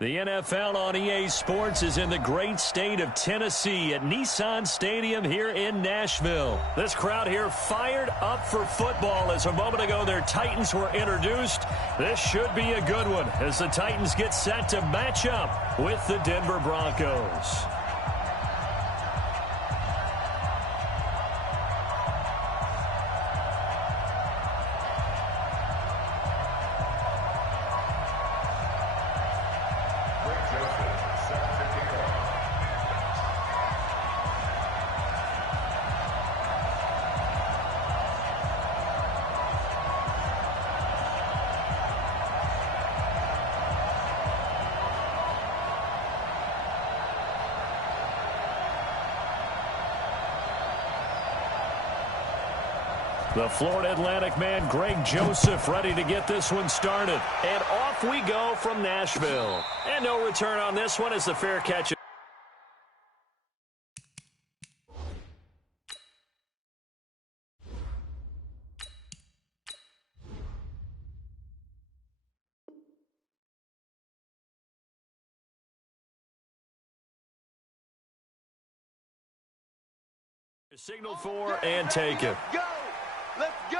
The NFL on EA Sports is in the great state of Tennessee at Nissan Stadium here in Nashville. This crowd here fired up for football as a moment ago their Titans were introduced. This should be a good one as the Titans get set to match up with the Denver Broncos. The Florida Atlantic man, Greg Joseph, ready to get this one started. And off we go from Nashville. And no return on this one as the fair catch. Signal for and take it. Let's go!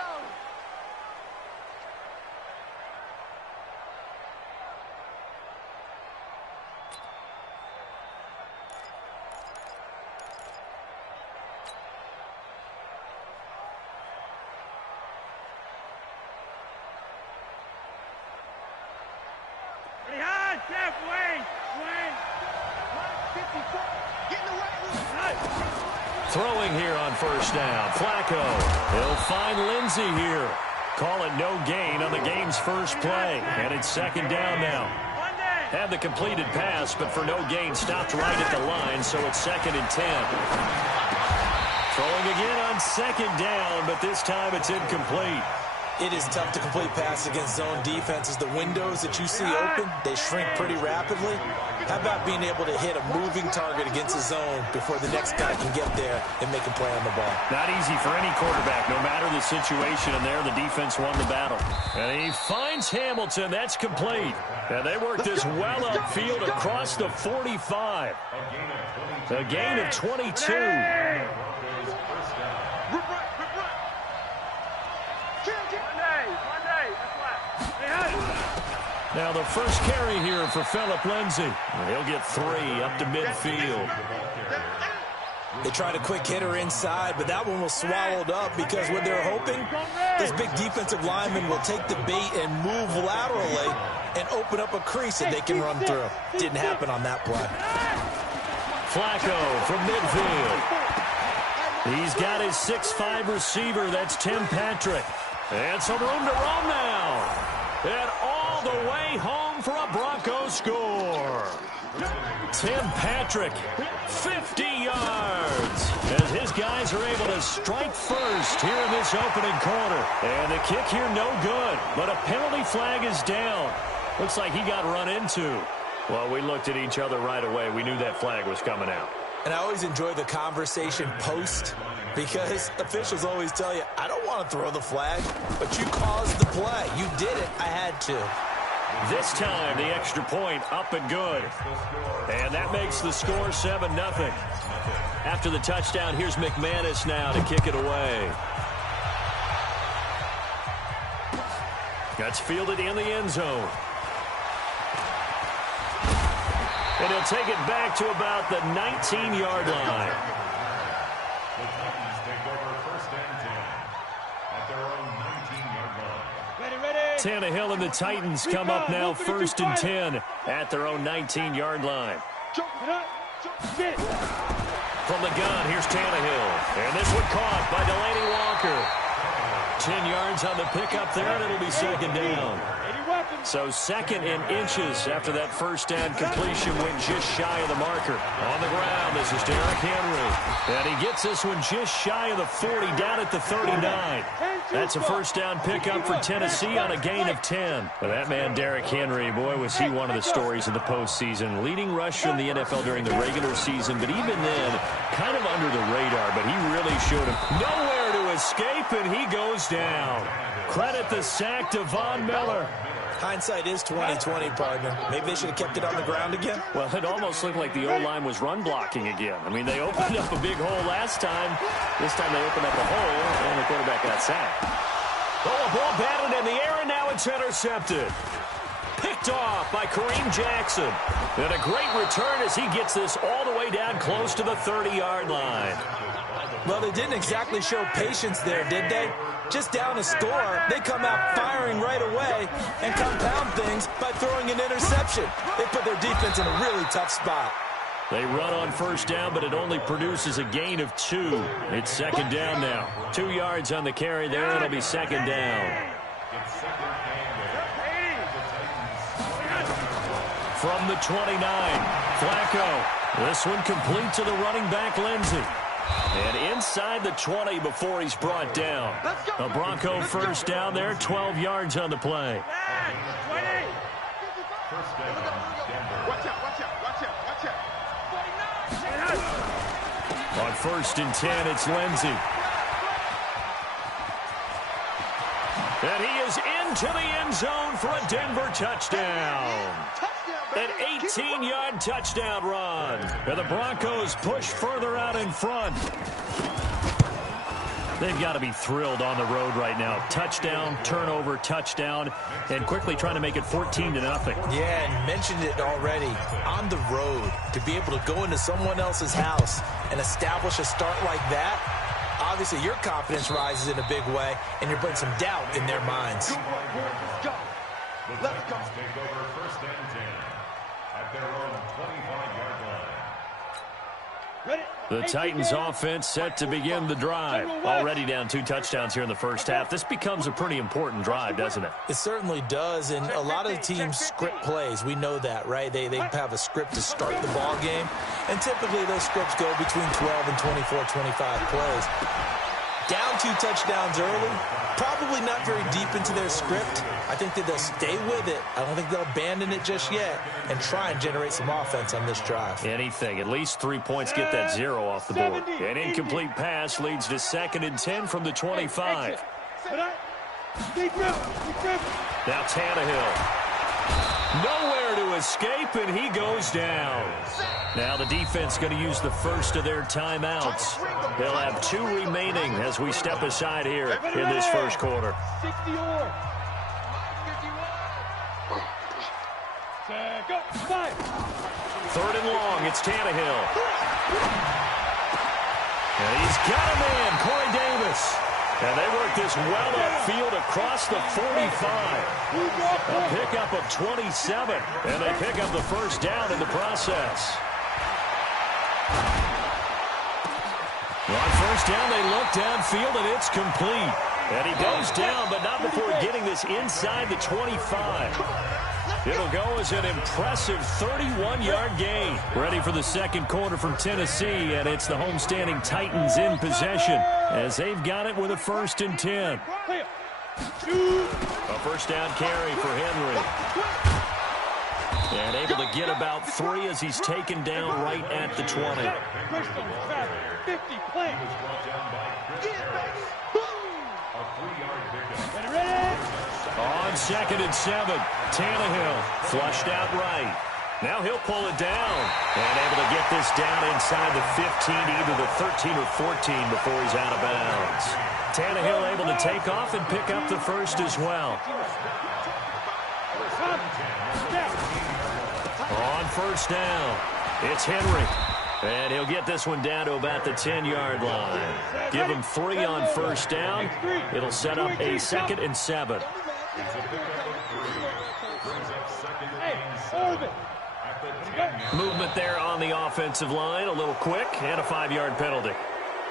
Pretty hard, Jeff, Wayne! Get in the way! Throwing here on first down. Flacco. He'll find Lindsey here. Call it no gain on the game's first play. And it's second down now. Had the completed pass, but for no gain, stopped right at the line, so it's 2nd and 10. Throwing again on second down, but this time it's incomplete. It is tough to complete passes against zone defenses. The windows that you see open, they shrink pretty rapidly. How about being able to hit a moving target against a zone before the next guy can get there and make a play on the ball? Not easy for any quarterback, no matter the situation, and there the defense won the battle. And he finds Hamilton. That's complete. And they work this well upfield across the 45. A gain of 22. Now the first carry here for Phillip Lindsay. He'll get 3 up to midfield. They tried a quick hitter inside, but that one was swallowed up because what they're hoping, this big defensive lineman will take the bait and move laterally and open up a crease that they can run through. Didn't happen on that play. Flacco from midfield. He's got his 6'5 receiver. That's Tim Patrick. And some room to roam now. And all the way home for a Broncos score. Tim Patrick, 50 yards. As his guys are able to strike first here in this opening quarter. And the kick here no good. But a penalty flag is down. Looks like he got run into. Well, we looked at each other right away. We knew that flag was coming out. And I always enjoy the conversation post because officials always tell you, I don't want to throw the flag, but you caused the play. You did it. I had to. This time, the extra point up and good. And that makes the score 7-0. After the touchdown, here's McManus now to kick it away. That's fielded in the end zone. And he'll take it back to about the 19-yard line. The Titans take over 1st and 10 at their own 19-yard line. Tannehill and the Titans come up now 1st and 10 at their own 19-yard line. From the gun, here's Tannehill. And this one caught by Delaney Walker. 10 yards on the pickup there, and it'll be second down. So 2nd and inches after that first down completion went just shy of the marker. On the ground, this is Derrick Henry. And he gets this one just shy of the 40, down at the 39. That's a first down pickup for Tennessee on a gain of 10. Well, that man, Derrick Henry, boy, was he one of the stories of the postseason. Leading rusher in the NFL during the regular season, but even then, kind of under the radar. But he really showed him nowhere to escape, and he goes down. Credit the sack to Von Miller. Hindsight is 20/20, partner. Maybe they should have kept it on the ground again. Well, it almost looked like the O-line was run blocking again. I mean, they opened up a big hole last time. This time they opened up a hole, and the quarterback got sacked. Oh, a ball batted in the air, and now it's intercepted. Picked off by Kareem Jackson. And a great return as he gets this all the way down close to the 30-yard line. Well, they didn't exactly show patience there, did they? Just down a score, they come out firing right away and compound things by throwing an interception. They put their defense in a really tough spot. They run on first down, but it only produces a gain of 2. It's second down now. 2 yards on the carry there. It'll be second down. From the 29, Flacco. This one complete to the running back, Lindsey. And inside the 20 before he's brought down. A Bronco first down there, 12 yards on the play. First down, Denver. Watch out, watch out, watch out, watch out. On first and 10, it's Lindsey. And he is into the end zone for a Denver touchdown. An 18-yard touchdown run. And the Broncos push further out in front. They've got to be thrilled on the road right now. Touchdown, turnover, touchdown, and quickly trying to make it 14-0. Yeah, and mentioned it already. On the road, to be able to go into someone else's house and establish a start like that, obviously your confidence rises in a big way, and you're putting some doubt in their minds. The Titans take over first and 10 at their own 25-yard line. The Titans offense set to begin the drive. Already down 2 touchdowns here in the first half. This becomes a pretty important drive, doesn't it? It certainly does, and a lot of the teams script plays. We know that, right? They have a script to start the ball game, and typically those scripts go between 12 and 24, 25 plays. Down 2 touchdowns early, probably not very deep into their script. I think that they'll stay with it. I don't think they'll abandon it just yet and try and generate some offense on this drive. Anything. At least 3 points get that 0 off the board. An incomplete pass leads to second and 10 from the 25. Now Tannehill. Nowhere to escape, and he goes down. Now the defense going to use the first of their timeouts. They'll have 2 remaining as we step aside here in this first quarter. 3rd and long, it's Tannehill. And he's got a man, Corey Davis. And they work this well upfield across the 45. A pickup of 27. And they pick up the first down in the process. On first down, they look downfield, and it's complete. And he goes down, but not before getting this inside the 25. It'll go as an impressive 31-yard gain. Ready for the second quarter from Tennessee, and it's the homestanding Titans in possession as they've got it with a 1st and 10. A first down carry for Henry. And able to get about 3 as he's taken down right at the 20. On 2nd and 7, Tannehill flushed out right. Now he'll pull it down and able to get this down inside the 15, either the 13 or 14 before he's out of bounds. Tannehill able to take off and pick up the first as well. On first down, it's Henry. And he'll get this one down to about the 10-yard line. Give him 3 on first down. It'll set up a 2nd and 7. Movement there on the offensive line, a little quick, and a 5-yard penalty.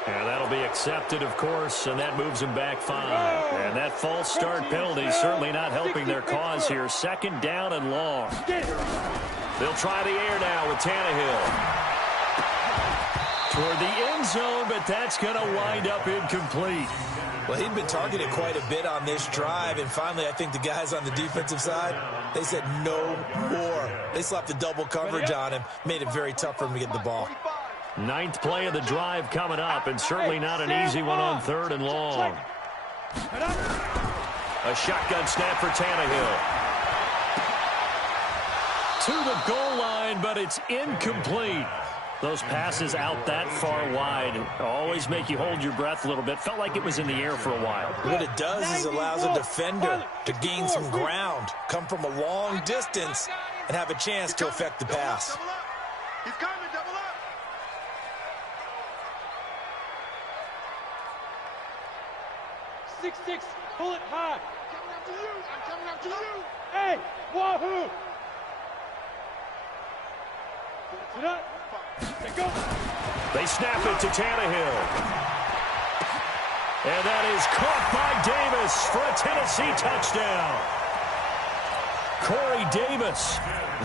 And that'll be accepted, of course, and that moves him back 5. And that false start penalty certainly not helping their cause here. 2nd down and long. They'll try the air now with Tannehill. Toward the end zone, but that's going to wind up incomplete. Well, he'd been targeted quite a bit on this drive, and finally I think the guys on the defensive side, they said no more. They slapped the double coverage on him, made it very tough for him to get the ball. 9th play of the drive coming up, and certainly not an easy one on 3rd and long. A shotgun snap for Tannehill. to the goal line, but it's incomplete. Those passes out that far wide always make you hold your breath a little bit. Felt like it was in the air for a while. What it does is allows a defender to gain some ground, come from a long distance, and have a chance to affect the pass. He's coming, double up. 6-6, pull it high. I'm coming after you. Hey, wahoo! Sit up. Go. They snap it to Tannehill. And that is caught by Davis for a Tennessee touchdown. Corey Davis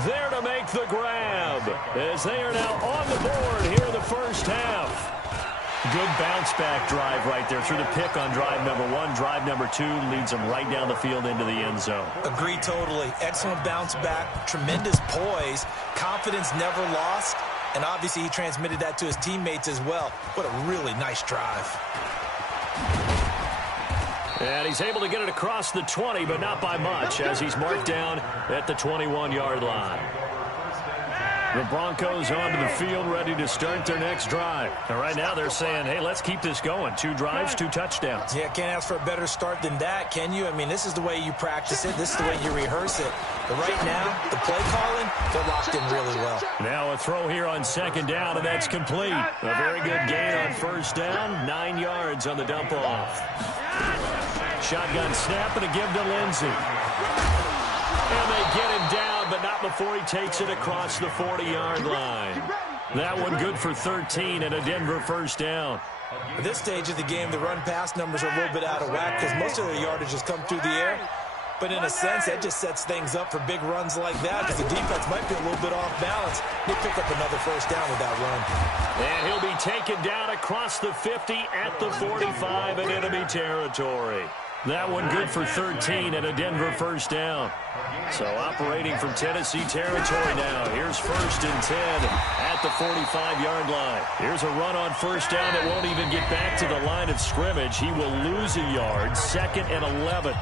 there to make the grab as they are now on the board here in the first half. Good bounce-back drive right there through the pick on drive number 1. Drive number 2 leads them right down the field into the end zone. Agree totally. Excellent bounce-back, tremendous poise, confidence never lost, and obviously he transmitted that to his teammates as well. What a really nice drive. And he's able to get it across the 20, but not by much, as he's marked down at the 21-yard line. The Broncos onto the field, ready to start their next drive. And right now they're saying, hey, let's keep this going. 2 drives, 2 touchdowns. Yeah, can't ask for a better start than that, can you? I mean, this is the way you practice it. This is the way you rehearse it. But right now, the play calling, they're locked in really well. Now a throw here on second down, and that's complete. A very good gain on first down. 9 yards on the dump-off. Shotgun snap and a give to Lindsey. And they get him down, but not before he takes it across the 40-yard line. That one good for 13 and a Denver first down. At this stage of the game, the run-pass numbers are a little bit out of whack because most of their yardage has come through the air. But in a sense, that just sets things up for big runs like that because the defense might be a little bit off balance. They pick up another first down with that run. And he'll be taken down across the 50 at the 45 in enemy territory. That one good for 13 and a Denver first down. So operating from Tennessee territory now. Here's first and 10 at the 45-yard line. Here's a run on first down that won't even get back to the line of scrimmage. He will lose a yard. 2nd and 11.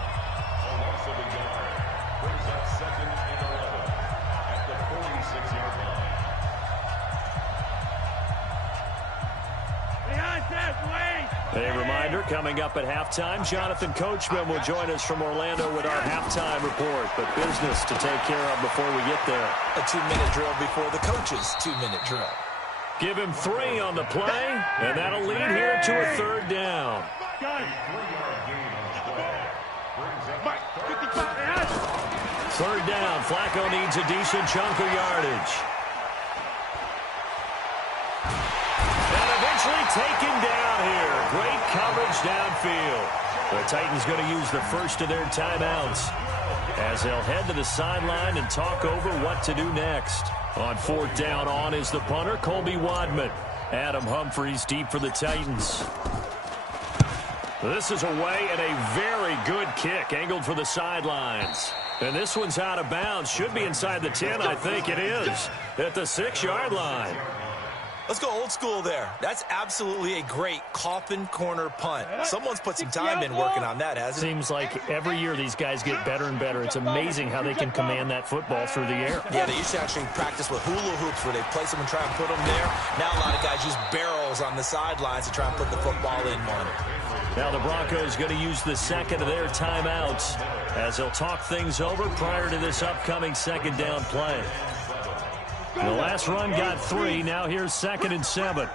A reminder, coming up at halftime, Jonathan Coachman will join us from Orlando with our halftime report. But business to take care of before we get there. A 2-minute drill before the coach's 2-minute drill. Give him 3 on the play, and that'll lead here to a 3rd down. Third down, Flacco needs a decent chunk of yardage. Taken down here. Great coverage downfield. The Titans going to use the first of their timeouts as they'll head to the sideline and talk over what to do next. On 4th down, on is the punter, Colby Wadman. Adam Humphries deep for the Titans. This is away and a very good kick angled for the sidelines. And this one's out of bounds. Should be inside the 10, I think it is, at the 6-yard line. Let's go old school there. That's absolutely a great coffin corner punt. Someone's put some time in working on that, hasn't it? Seems like every year these guys get better and better. It's amazing how they can command that football through the air. Yeah, they used to actually practice with hula hoops where they place them and try and put them there. Now a lot of guys use barrels on the sidelines to try and put the football in one. Now the Broncos going to use the second of their timeouts as they'll talk things over prior to this upcoming 2nd down play. The last run got 3. Now here's 2nd and 7.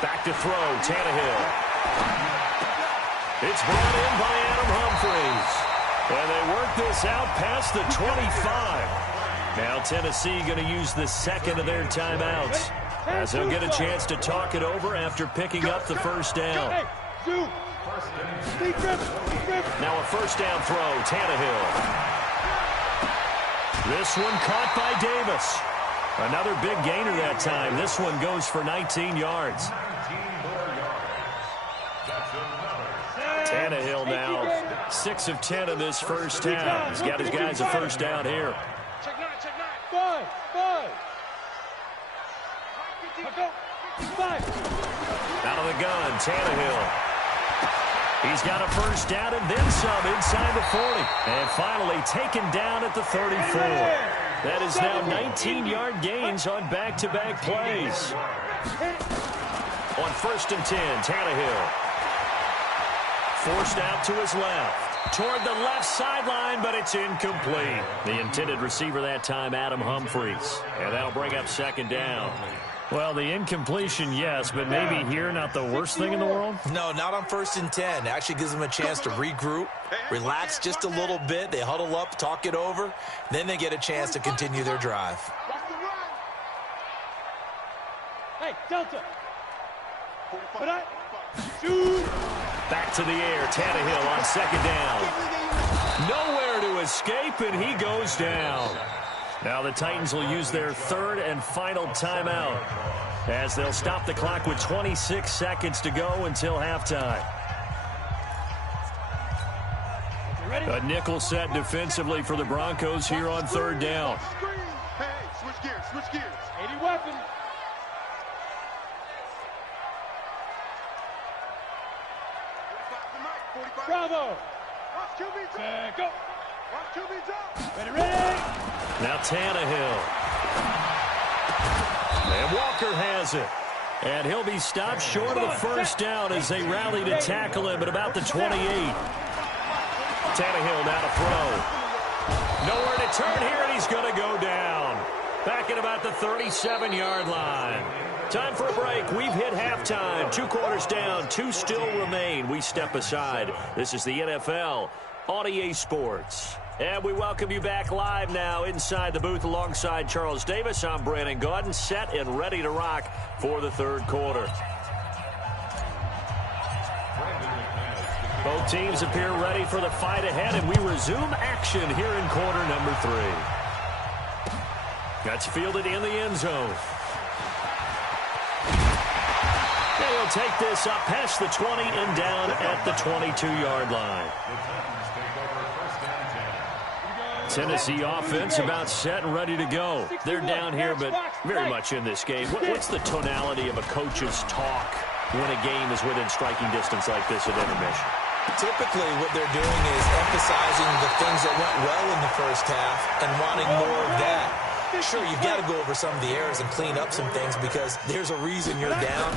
Back to throw, Tannehill. It's brought in by Adam Humphries. And they work this out past the 25. Now Tennessee going to use the 2nd of their timeouts as they'll get a chance to talk it over after picking up the first down. Now a first down throw, Tannehill. This one caught by Davis. Another big gainer that time. This one goes for 19 yards. Tannehill now 6 of 10 in this first half. He's got his guys a first down here. Check 9, check 9. 5. Now Out of the gun, Tannehill. He's got a first down and then some inside the 40. And finally taken down at the 34. That is now 19-yard gains on back-to-back plays. On 1st and 10, Tannehill. Forced out to his left. Toward the left sideline, but it's incomplete. The intended receiver that time, Adam Humphries. And that'll bring up 2nd down. Well, the incompletion, yes, but maybe here not the worst thing in the world? No, not on 1st and 10. Actually gives them a chance to regroup, relax just a little bit. They huddle up, talk it over. Then they get a chance to continue their drive. Hey, Delta. Shoot. Back to the air, Tannehill on 2nd down. Nowhere to escape, and he goes down. Now the Titans will use their 3rd and final timeout as they'll stop the clock with 26 seconds to go until halftime. A nickel set defensively for the Broncos here on 3rd down. Hey, switch gears, switch gears. 80 weapon. Bravo. Watch QB drop. Go. Watch QB drop. Ready. Now Tannehill. And Walker has it. And he'll be stopped short of the first down as they rally to tackle him at about the 28. Tannehill now to throw. Nowhere to turn here, and he's going to go down. Back at about the 37-yard line. Time for a break. We've hit halftime. 2 quarters down. 2 still remain. We step aside. This is the NFL on EA Sports. And we welcome you back live now inside the booth alongside Charles Davis. I'm Brandon Gaudin, set and ready to rock for the 3rd quarter. Both teams appear ready for the fight ahead, and we resume action here in quarter number 3. That's fielded in the end zone. They'll take this up past the 20 and down at the 22-yard line. Tennessee offense about set and ready to go. They're down here, but very much in this game. What's the tonality of a coach's talk when a game is within striking distance like this at intermission? Typically, what they're doing is emphasizing the things that went well in the first half and wanting more of that. Sure, you've got to go over some of the errors and clean up some things because there's a reason you're down.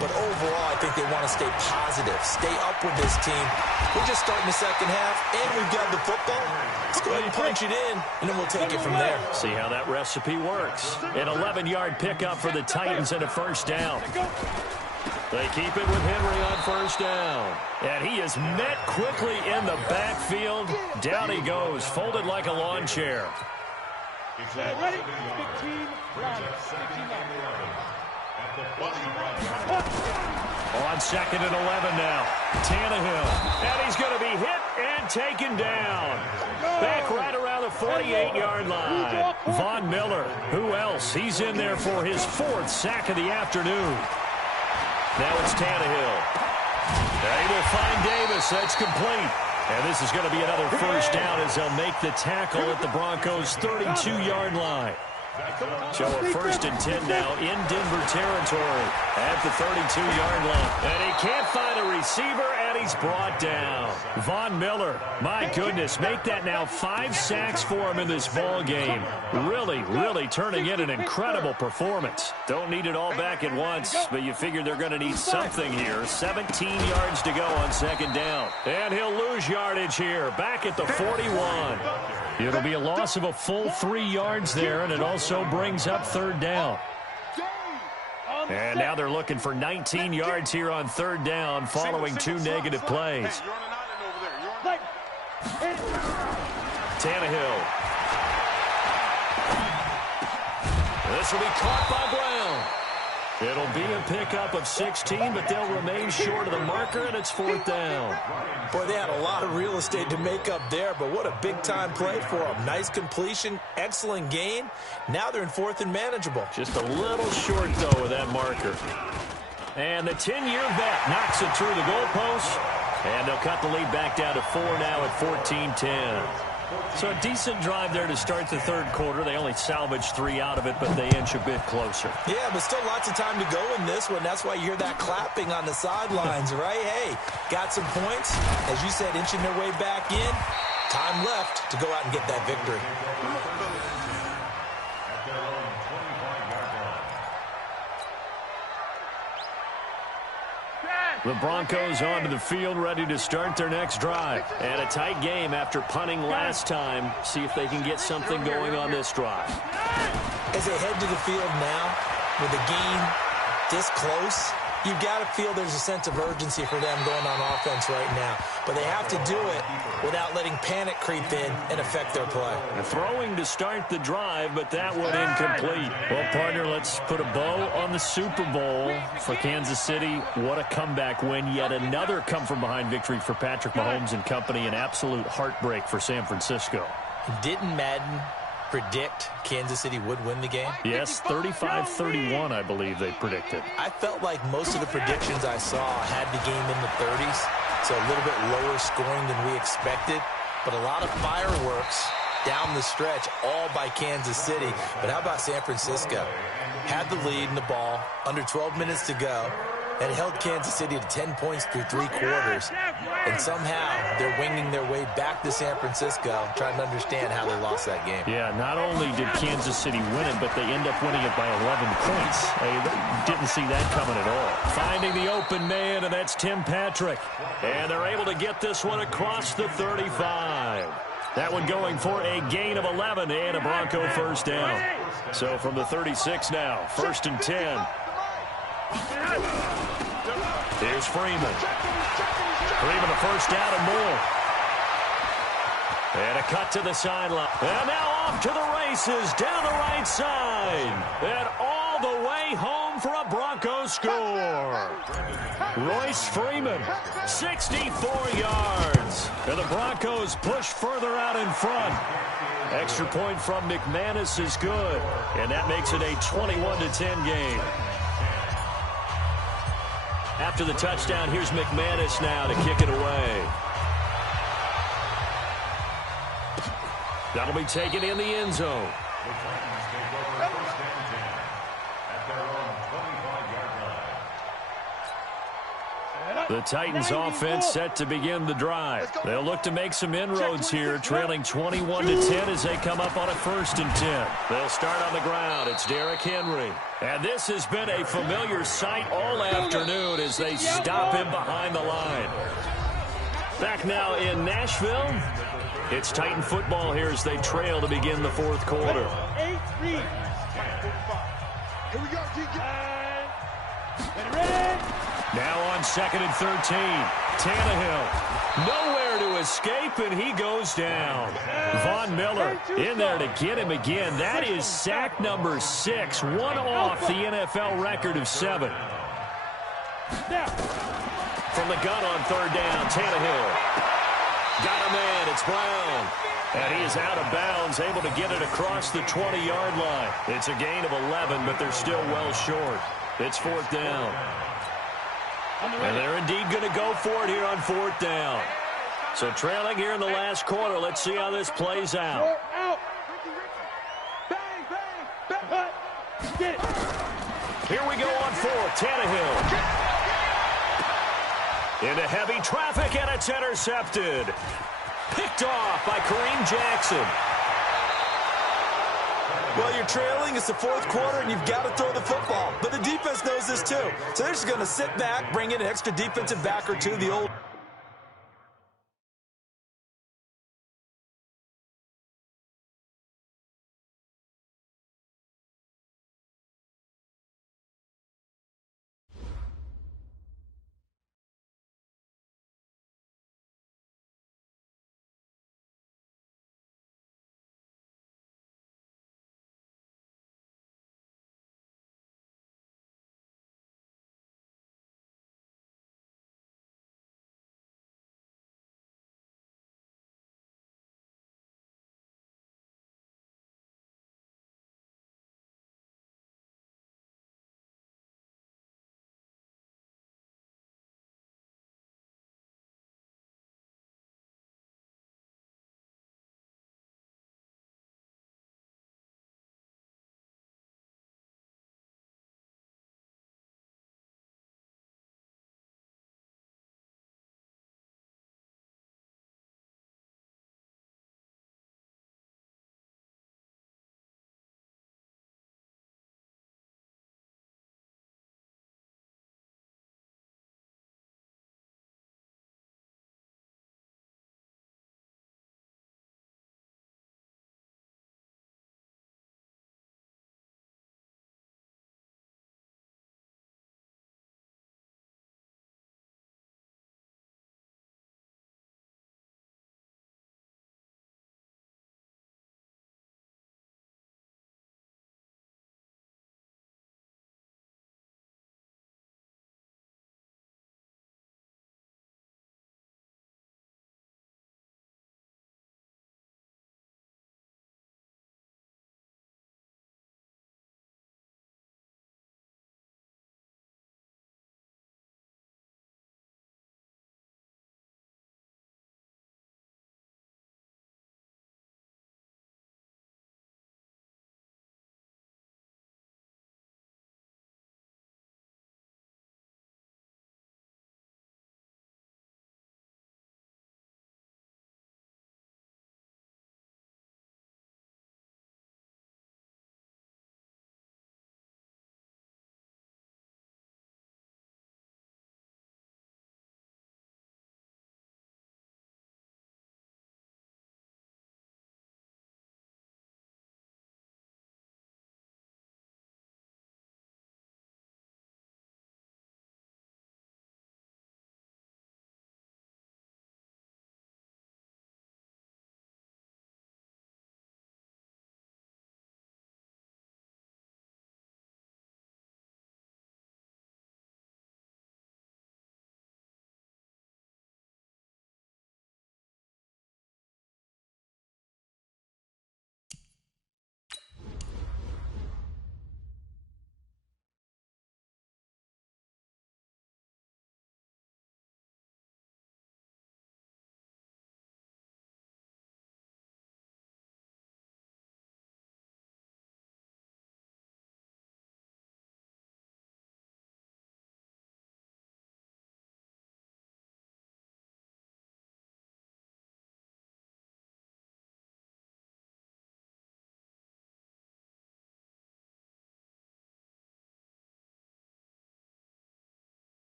But overall, I think they want to stay positive, stay up with this team. We're just starting the second half, and we've got the football. Let's go ahead and punch it in, and then we'll take it from there. See how that recipe works. An 11-yard pickup for the Titans and a first down. They keep it with Henry on first down. And he is met quickly in the backfield. Down he goes, folded like a lawn chair. Ready? 15 round. 15 On 2nd and 11 now. Tannehill. And he's going to be hit and taken down. Back right around the 48-yard line. Von Miller. Who else? He's in there for his 4th sack of the afternoon. Now it's Tannehill. They will find Davis. That's complete. And this is going to be another first down as they'll make the tackle at the Broncos' 32-yard line. So a 1st and 10 now in Denver territory at the 32-yard line. And he can't find a receiver, and he's brought down. Von Miller, my goodness, make that now 5 sacks for him in this ball game. Really turning in an incredible performance. Don't need it all back at once, but you figure they're going to need something here. 17 yards to go on 2nd down. And he'll lose yardage here, back at the 41. It'll be a loss of a full 3 yards there, and it also brings up 3rd down. And now they're looking for 19 yards here on 3rd down following 2 negative plays. Tannehill. This will be caught by Brown. It'll be a pickup of 16, but they'll remain short of the marker, and it's 4th down. Boy, they had a lot of real estate to make up there, but what a big-time play for them. Nice completion, excellent gain. Now they're in 4th and manageable. Just a little short, though, with that marker. And the 10-year vet knocks it through the goalpost, and they'll cut the lead back down to 4 now at 14-10. So a decent drive there to start the third quarter. They only salvaged 3 out of it, but they inch a bit closer. Yeah, but still lots of time to go in this one. That's why you hear that clapping on the sidelines, right? Hey, got some points. As you said, inching their way back in. Time left to go out and get that victory. The Broncos onto the field, ready to start their next drive. And a tight game after punting last time. See if they can get something going on this drive. As they head to the field now, with a game this close, you've got to feel there's a sense of urgency for them going on offense right now. But they have to do it without letting panic creep in and affect their play. Throwing to start the drive, but that one incomplete. Well, partner, let's put a bow on the Super Bowl for Kansas City. What a comeback win. Yet another come-from-behind victory for Patrick Mahomes and company. An absolute heartbreak for San Francisco. Didn't Madden predict Kansas City would win the game? Yes, 35-31, I believe they predicted. I felt like most of the predictions I saw had the game in the 30s, so a little bit lower scoring than we expected, but a lot of fireworks down the stretch, all by Kansas City. But how about San Francisco? Had the lead in the ball, under 12 minutes to go, and held Kansas City to 10 points through 3 quarters. And somehow they're winging their way back to San Francisco, trying to understand how they lost that game. Yeah, not only did Kansas City win it, but they end up winning it by 11 points. They didn't see that coming at all. Finding the open man, and that's Tim Patrick. And they're able to get this one across the 35. That one going for a gain of 11 and a Bronco first down. So from the 36 now, 1st and 10. Here's Freeman. Freeman the first down and more. And a cut to the sideline. And now off to the races down the right side. And all the way home for a Broncos score. Royce Freeman, 64 yards. And the Broncos push further out in front. Extra point from McManus is good. And that makes it a 21-10 game. After the touchdown, here's McManus now to kick it away. That'll be taken in the end zone. The Titans offense set to begin the drive. They'll look to make some inroads here, trailing 21-10 as they come up on a 1st and 10. They'll start on the ground. It's Derrick Henry. And this has been a familiar sight all afternoon as they stop him behind the line. Back now in Nashville. It's Titan football here as they trail to begin the 4th quarter. Here we go, Now on 2nd and 13. Tannehill. Nowhere to escape, and he goes down. Von Miller in there to get him again. That is sack number 6. One off the NFL record of 7. From the gun on 3rd down, Tannehill. Got a man, it's Brown. And he is out of bounds, able to get it across the 20-yard line. It's a gain of 11, but they're still well short. It's 4th down. And they're indeed going to go for it here on 4th down. So trailing here in the last quarter. Let's see how this plays out. Here we go on 4th. Tannehill. Into heavy traffic, and it's intercepted. Picked off by Kareem Jackson. Well, you're trailing. It's the 4th quarter, and you've got to throw the football. But the defense knows this, too. So they're just going to sit back, bring in an extra defensive back or two, the old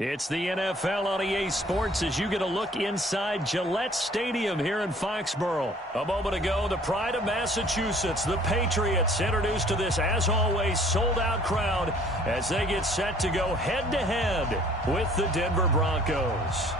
It's the NFL on EA Sports as you get a look inside Gillette Stadium here in Foxborough. A moment ago, the pride of Massachusetts, the Patriots, introduced to this, as always, sold-out crowd as they get set to go head-to-head with the Denver Broncos.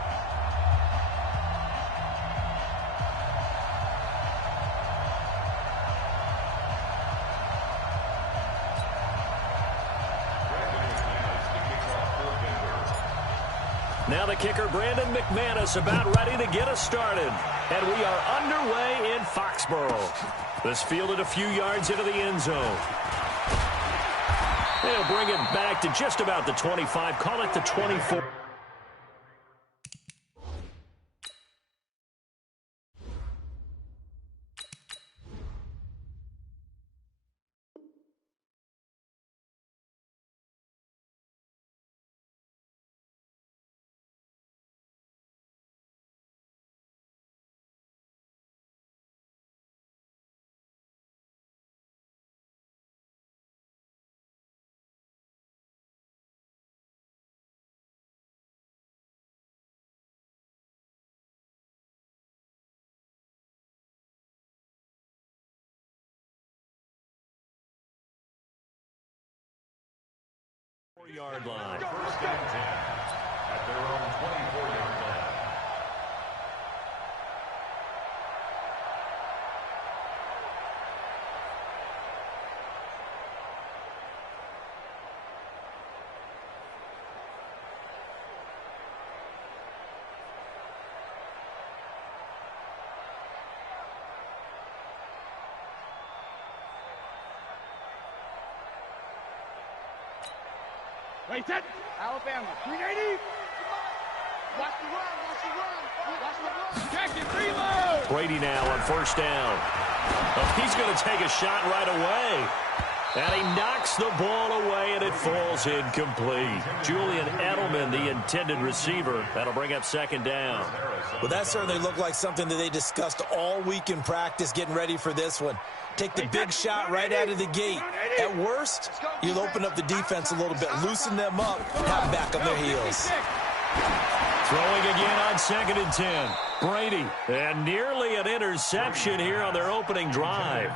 Now the kicker, Brandon McManus, about ready to get us started. And we are underway in Foxborough. This fielded a few yards into the end zone. They'll bring it back to just about the 25. Call it the 24. Yard line. First and 10 at their own 24-yard line. Wait, set. Alabama, 380. Watch the run, watch the run, watch the run. Jackson, reload. Brady now on first down. Oh, he's going to take a shot right away. And he knocks the ball away, and it falls incomplete. Julian Edelman, the intended receiver. That'll bring up second down. Well, that certainly looked like something that they discussed all week in practice, getting ready for this one. Take the big shot right out of the gate. At worst, you'll open up the defense a little bit, loosen them up, have them back on their heels. Throwing again on second and 10. Brady, and nearly an interception here on their opening drive.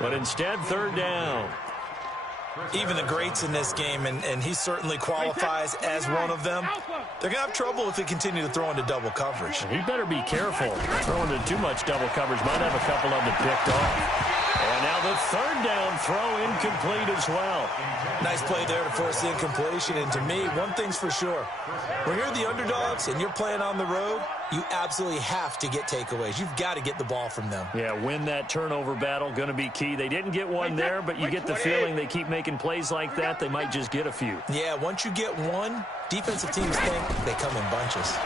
But instead, third down. Even the greats in this game, and he certainly qualifies as one of them, they're going to have trouble if they continue to throw into double coverage. He better be careful. Throwing into too much double coverage might have a couple of them picked off. And now the third down throw incomplete as well. Nice play there to force the incompletion. And to me, one thing's for sure. When you're the underdogs and you're playing on the road, you absolutely have to get takeaways. You've got to get the ball from them. Yeah, win that turnover battle, going to be key. They didn't get one there, but you get the feeling they keep making plays like that, they might just get a few. Yeah, once you get one, defensive teams think they come in bunches.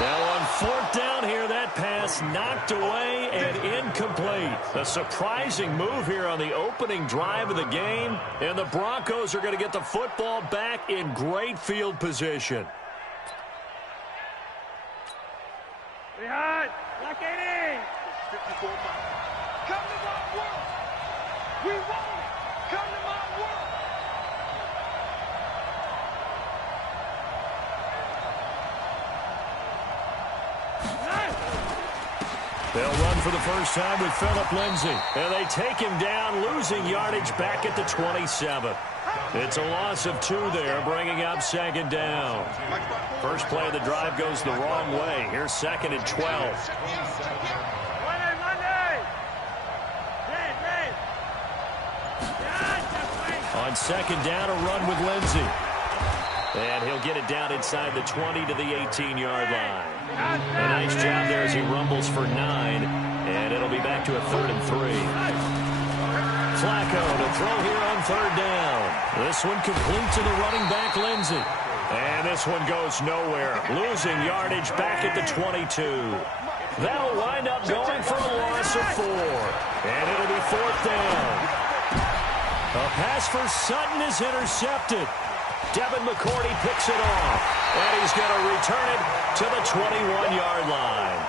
Now on fourth down here, that pass knocked away and incomplete. A surprising move here on the opening drive of the game, and the Broncos are going to get the football back in great field position. Behind, lock it in. 54 miles. Come to my world. We want it. Come to my world. They'll run for the first time with Phillip Lindsay. And they take him down, losing yardage back at the 27. It's a loss of 2 there, bringing up second down. First play of the drive goes the wrong way. Here's second and 12. On second down, a run with Lindsay. And he'll get it down inside the 20 to the 18-yard line. A nice job there as he rumbles for 9. And it'll be back to a 3rd and 3. Flacco to throw here on third down. This one complete to the running back, Lindsay. And this one goes nowhere. Losing yardage back at the 22. That'll wind up going for a loss of 4. And it'll be 4th down. A pass for Sutton is intercepted. Devin McCourty picks it off. And he's going to return it to the 21-yard line.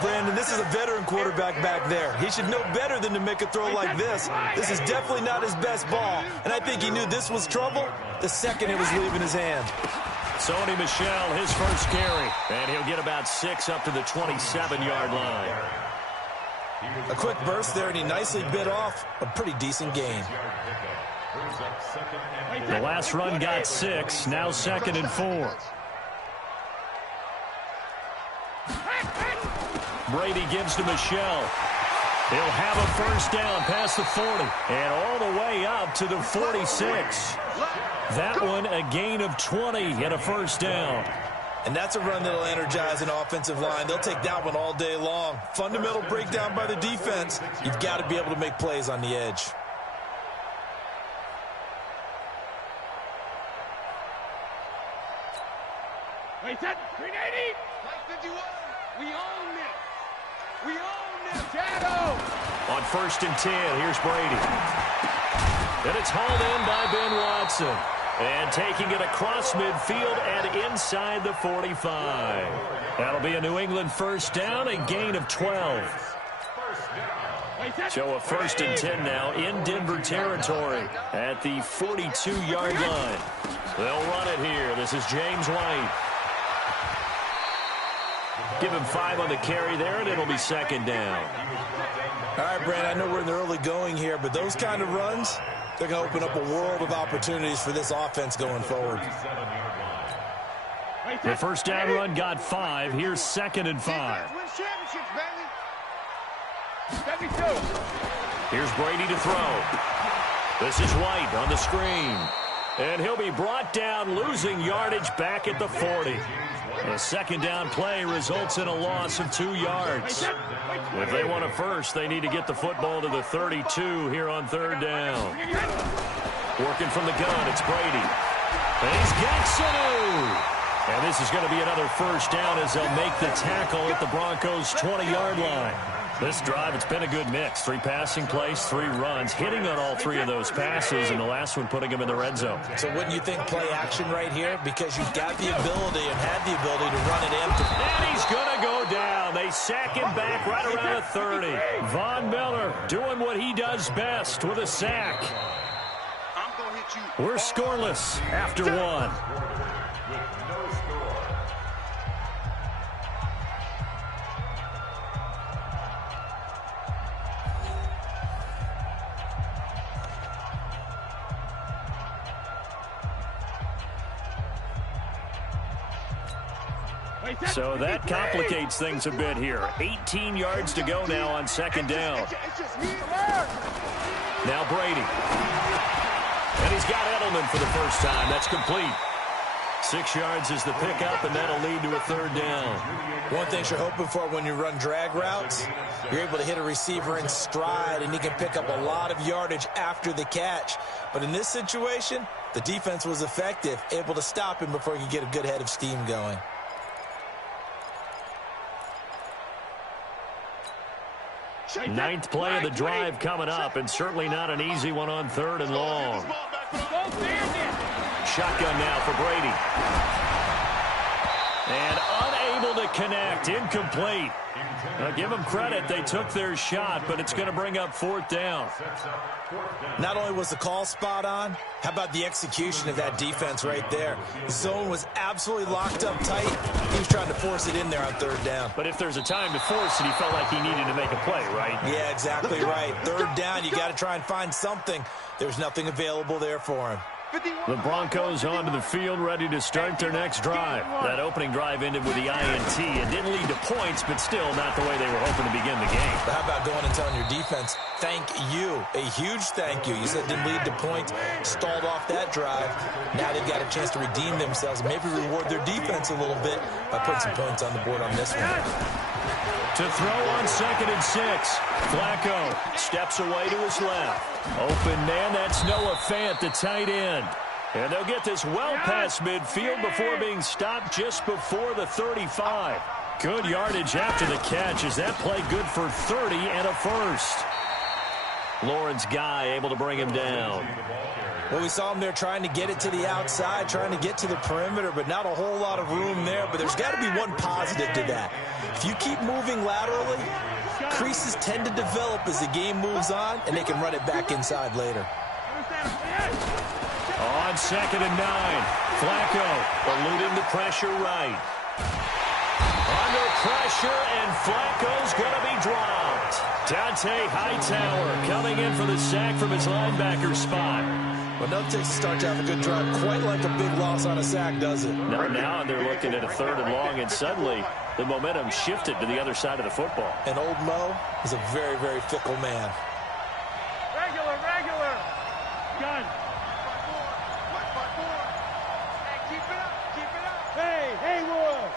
Brandon, this is a veteran quarterback back there. He should know better than to make a throw like this. This is definitely not his best ball, and I think he knew this was trouble the second it was leaving his hand. Sony Michel, his first carry, and he'll get about 6 up to the 27-yard line. A quick burst there, and he nicely bit off a pretty decent gain. The last run got 6, now 2nd and 4. Brady gives to Michel. He'll have a first down past the 40 and all the way up to the 46. That one a gain of 20 and a first down. And that's a run that'll energize an offensive line. They'll take that one all day long. Fundamental breakdown by the defense. You've got to be able to make plays on the edge. Wait, that 380. 51. We own this. We own this. Shadow. On 1st and 10, here's Brady. And it's hauled in by Ben Watson. And taking it across midfield and inside the 45. That'll be a New England first down, a gain of 12. So a 1st and 10 now in Denver territory at the 42-yard line. They'll run it here. This is James White. Give him 5 on the carry there, and it'll be 2nd down. All right, Brand, I know we're in the early going here, but those kind of runs, they're going to open up a world of opportunities for this offense going forward. The first down run got 5. Here's 2nd and 5. Here's Brady to throw. This is White on the screen. And he'll be brought down, losing yardage back at the 40. The 2nd down play results in a loss of 2 yards. If they want a first, they need to get the football to the 32 here on 3rd down. Working from the gun, it's Brady. And he's got Sanu. And this is going to be another first down as they'll make the tackle at the Broncos' 20-yard line. This drive, it's been a good mix. 3 passing plays, 3 runs, hitting on all 3 of those passes, and the last one putting them in the red zone. So wouldn't you think play action right here? Because you've got the ability and have the ability to run it empty. And he's going to go down. They sack him back right around the 30. Von Miller doing what he does best with a sack. We're scoreless after 1. So that complicates things a bit here. 18 yards to go now on 2nd down. Now Brady. And he's got Edelman for the first time. That's complete. 6 yards is the pickup, and that'll lead to a 3rd down. One thing you're hoping for when you run drag routes, you're able to hit a receiver in stride, and he can pick up a lot of yardage after the catch. But in this situation, the defense was effective, able to stop him before he could get a good head of steam going. Ninth play of the drive coming up, and certainly not an easy one on 3rd and long. Shotgun now for Brady. And unable to connect, incomplete. Now give them credit, they took their shot, but it's going to bring up 4th down. Not only was the call spot on, how about the execution of that defense right there? The zone was absolutely locked up tight. He was trying to force it in there on 3rd down. But if there's a time to force it, he felt like he needed to make a play, right? Yeah, exactly right. 3rd down, you got to try and find something. There's nothing available there for him. The Broncos onto the field, ready to start their next drive. That opening drive ended with the INT. It didn't lead to points, but still not the way they were hoping to begin the game. But how about going and telling your defense, thank you, a huge thank you. You said it didn't lead to points, stalled off that drive. Now they've got a chance to redeem themselves, maybe reward their defense a little bit by putting some points on the board on this one. To throw on 2nd and 6. Flacco steps away to his left. Open man, that's Noah Fant, the tight end. And they'll get this well past midfield before being stopped just before the 35. Good yardage after the catch. Is that play good for 30 and a first? Lawrence Guy able to bring him down. Well, we saw him there trying to get it to the outside, trying to get to the perimeter, but not a whole lot of room there. But there's got to be one positive to that. If you keep moving laterally, creases tend to develop as the game moves on, and they can run it back inside later. On 2nd and 9, Flacco eluding the pressure right. Under pressure, and Flacco's going to be dropped. Dante Hightower coming in for the sack from his linebacker spot. Well, nothing takes a start to have a good drive, quite like a big loss on a sack, does it? No, now they're looking at a 3rd and long, and suddenly the momentum shifted to the other side of the football. And old Mo is a very, very fickle man. Regular. Gun. Hey, keep it up. Hey, Wood.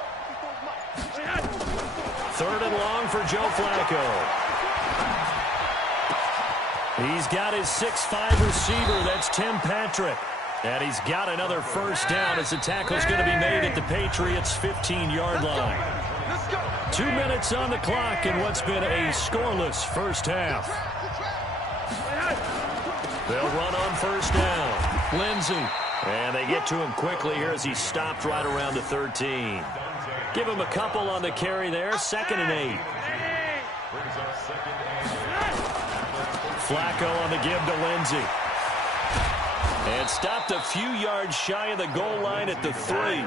3rd and long for Joe Flacco. He's got his 6'5" receiver. That's Tim Patrick. And he's got another first down as the tackle's going to be made at the Patriots' 15-yard line. 2 minutes on the clock in what's been a scoreless first half. They'll run on first down. Lindsey. And they get to him quickly here as he stopped right around the 13. Give him a couple on the carry there. 2nd and 8. Flacco on the give to Lindsey. And stopped a few yards shy of the goal line at the 3.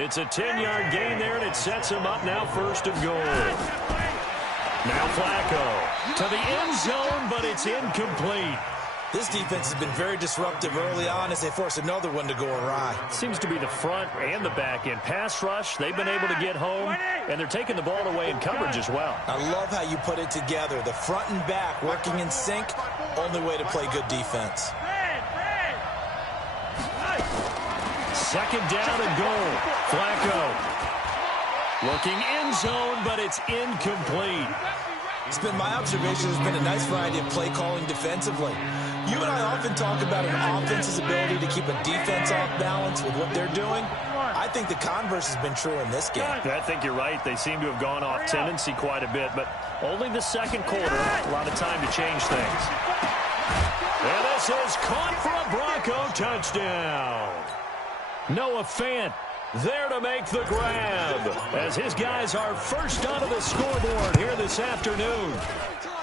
It's a 10-yard gain there, and it sets him up now 1st and goal. Now Flacco to the end zone, but it's incomplete. This defense has been very disruptive early on as they force another one to go awry. Seems to be the front and the back end. Pass rush, they've been able to get home, and they're taking the ball away in coverage as well. I love how you put it together. The front and back working in sync, only way to play good defense. 2nd down and goal. Flacco looking end zone, but it's incomplete. It's been my observation. There's been a nice variety of play calling defensively. You and I often talk about an offense's ability to keep a defense off balance with what they're doing. I think the converse has been true in this game. I think you're right. They seem to have gone off tendency quite a bit, but only the 2nd quarter. A lot of time to change things. And this is caught for a Bronco touchdown. Noah Fant there to make the grab as his guys are first onto the scoreboard here this afternoon.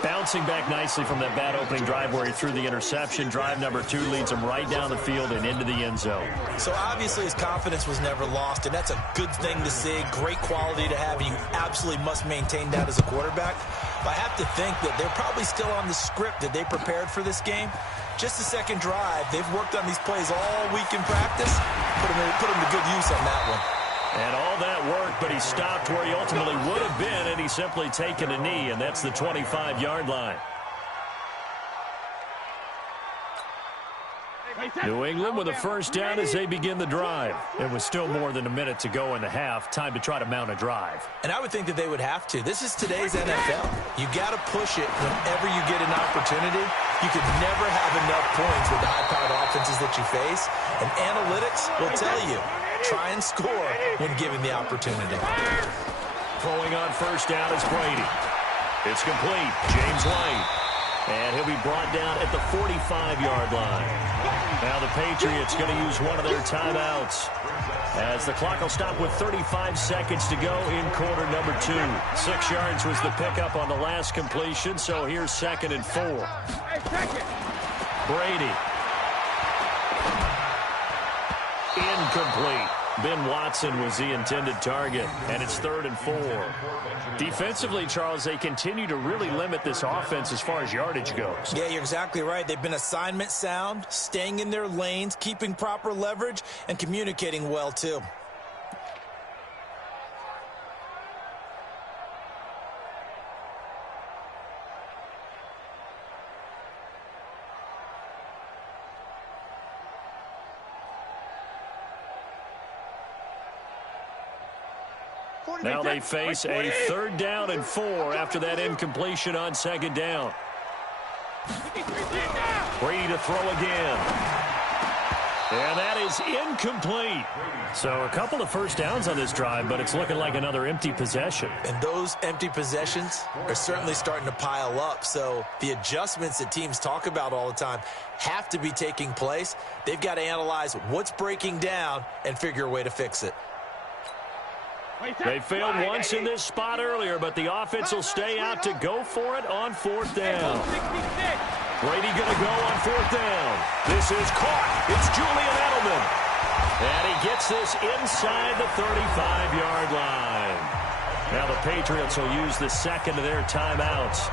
Bouncing back nicely from that bad opening drive where he threw the interception. Drive number 2 leads him right down the field and into the end zone. So obviously his confidence was never lost, and that's a good thing to see. Great quality to have, and you absolutely must maintain that as a quarterback. But I have to think that they're probably still on the script that they prepared for this game. Just the 2nd drive. They've worked on these plays all week in practice. Put them to good use on that one. And all that work, but he stopped where he ultimately would have been, and he's simply taken a knee, and that's the 25-yard line. New England with a first down as they begin the drive. It was still more than a minute to go in the half. Time to try to mount a drive. And I would think that they would have to. This is today's NFL. You got to push it whenever you get an opportunity. You could never have enough points with the high-powered offenses that you face. And analytics will tell you, try and score when given the opportunity. Throwing on first down is Brady. It's complete. James White. And he'll be brought down at the 45-yard line. Now the Patriots going to use one of their timeouts as the clock will stop with 35 seconds to go in quarter number 2. 6 yards was the pickup on the last completion, so here's 2nd and 4. Brady. Incomplete. Ben Watson was the intended target, and it's 3rd and 4. Defensively, Charles, they continue to really limit this offense as far as yardage goes. Yeah, you're exactly right. They've been assignment sound, staying in their lanes, keeping proper leverage, and communicating well, too. Now they face a 3rd down and 4 after that incompletion on 2nd down. Brady to throw again. And that is incomplete. So a couple of first downs on this drive, but it's looking like another empty possession. And those empty possessions are certainly starting to pile up. So the adjustments that teams talk about all the time have to be taking place. They've got to analyze what's breaking down and figure a way to fix it. They failed once in this spot earlier, but the offense will stay out to go for it on fourth down. Brady going to go on fourth down. This is caught. It's Julian Edelman. And he gets this inside the 35-yard line. Now the Patriots will use the second of their timeouts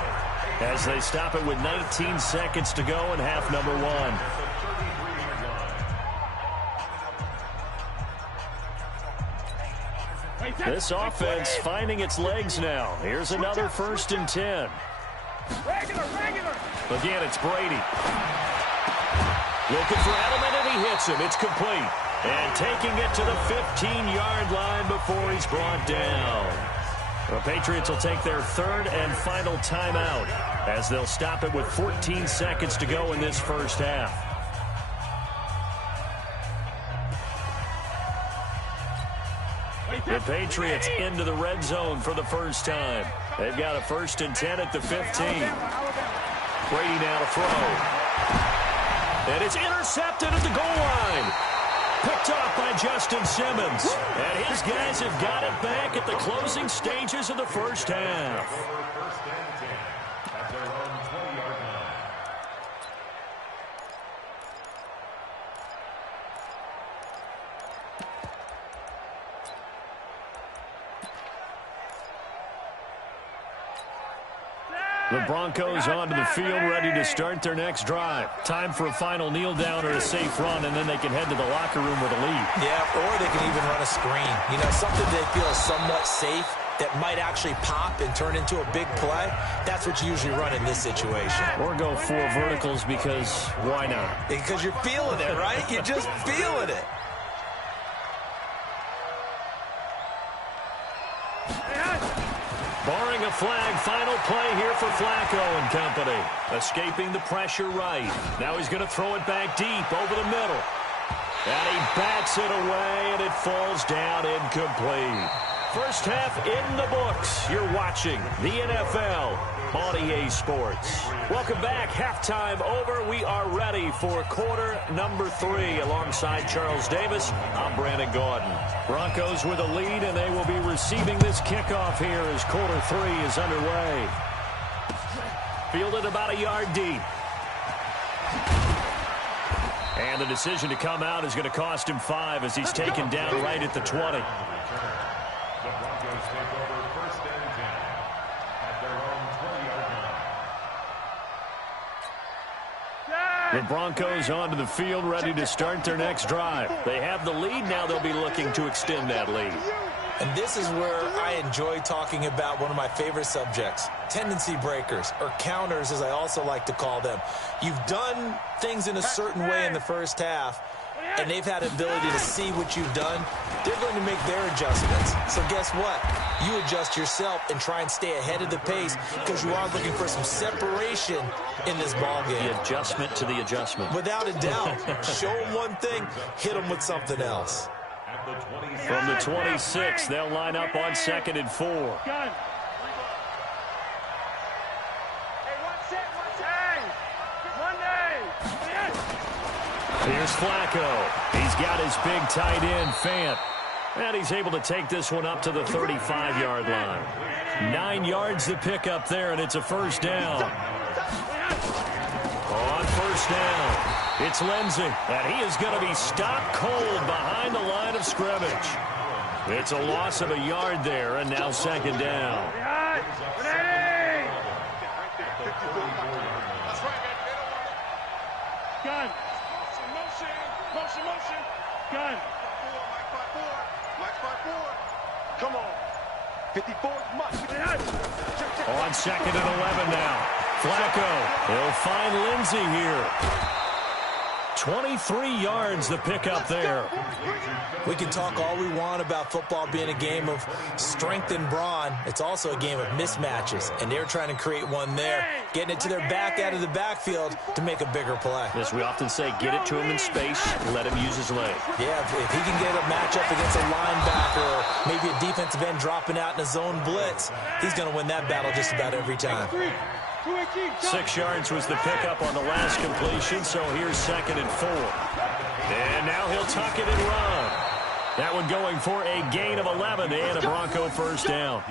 as they stop it with 19 seconds to go in half number one. This offense finding its legs now. Here's another 1st and 10. Again, it's Brady. Looking for Edelman, and he hits him. It's complete. And taking it to the 15-yard line before he's brought down. The Patriots will take their 3rd and final timeout as they'll stop it with 14 seconds to go in this first half. The Patriots into the red zone for the first time. They've got a 1st and 10 at the 15. Brady now to throw. And it's intercepted at the goal line. Picked off by Justin Simmons. And his guys have got it back at the closing stages of the first half. First and 10 at their own 20-yard line. The Broncos onto the field, ready to start their next drive. Time for a final kneel down or a safe run, and then they can head to the locker room with a lead. Yeah, or they can even run a screen. You know, something they feel is somewhat safe that might actually pop and turn into a big play. That's what you usually run in this situation. Or go 4 verticals because why not? Because you're feeling it, right? You're just feeling it. Barring a flag, final play here for Flacco and company. Escaping the pressure right. Now he's going to throw it back deep over the middle. And he bats it away, and it falls down incomplete. First half in the books. You're watching the NFL on EA Sports. Welcome back. Halftime over. We are ready for quarter number 3. Alongside Charles Davis, I'm Brandon Gaudin. Broncos with a lead, and they will be receiving this kickoff here as quarter 3 is underway. Fielded about a yard deep. And the decision to come out is going to cost him 5 as he's taken down right at the 20. The Broncos take over 1st and 10 at their own 20-yard line. The Broncos onto the field, ready to start their next drive. They have the lead. Now they'll be looking to extend that lead. And this is where I enjoy talking about one of my favorite subjects, tendency breakers, or counters as I also like to call them. You've done things in a certain way in the first half, and they've had the ability to see what you've done. They're going to make their adjustments. So guess what? You adjust yourself and try and stay ahead of the pace because you are looking for some separation in this ballgame. The adjustment to the adjustment. Without a doubt. Show them one thing, hit them with something else. From the 26, they'll line up on 2nd and 4. Here's Flacco. He's got his big tight end, Fant. And he's able to take this one up to the 35-yard line. 9 yards to pick up there, and it's a first down. On first down, it's Lindsey. And he is going to be stopped cold behind the line of scrimmage. It's a loss of a yard there, and now 2nd down. Gun. Motion. Gun. Come on. 54 must. On 2nd and 11 now. Flacco. He'll find Lindsey here. 23 yards the pickup there. We can talk all we want about football being a game of strength and brawn. It's also a game of mismatches, and they're trying to create one there, getting it to their back out of the backfield to make a bigger play. As we often say, get it to him in space, let him use his leg. Yeah, if he can get a matchup against a linebacker or maybe a defensive end dropping out in a zone blitz, he's going to win that battle just about every time. 6 yards was the pickup on the last completion, so here's 2nd and 4. And now he'll tuck it and run. That one going for a gain of 11 and a Bronco first down.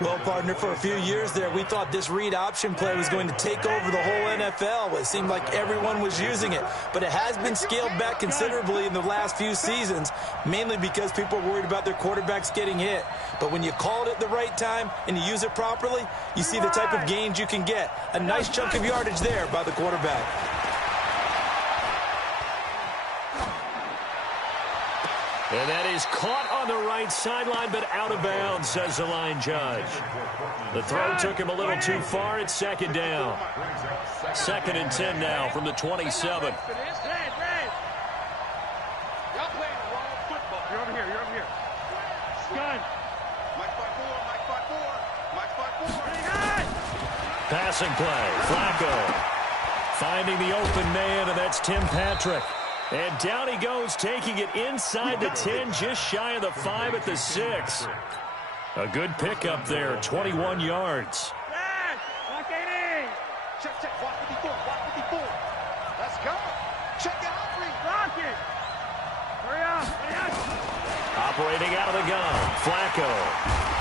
Well, partner, for a few years there, we thought this read option play was going to take over the whole NFL. It seemed like everyone was using it, but it has been scaled back considerably in the last few seasons, mainly because people are worried about their quarterbacks getting hit. But when you call it at the right time and you use it properly, you see the type of gains you can get. A nice chunk of yardage there by the quarterback. And that is caught on the right sideline, but out of bounds, says the line judge. The throw took him a little too far. It's 2nd down. 2nd and 10 now from the 27. Y'all playing the wrong football. You're over here. You're over here. Gun. Mike 5-4. Mike 5-4. Mike 5-4. Passing play. Flacco finding the open man, and that's Tim Patrick. And down he goes, taking it inside the 10, just shy of the 5 at the 6. A good pickup there, 21 yards. Check. Walk 54. Let's go. Check it out, please. Lock it. Hurry up. Operating out of the gun, Flacco.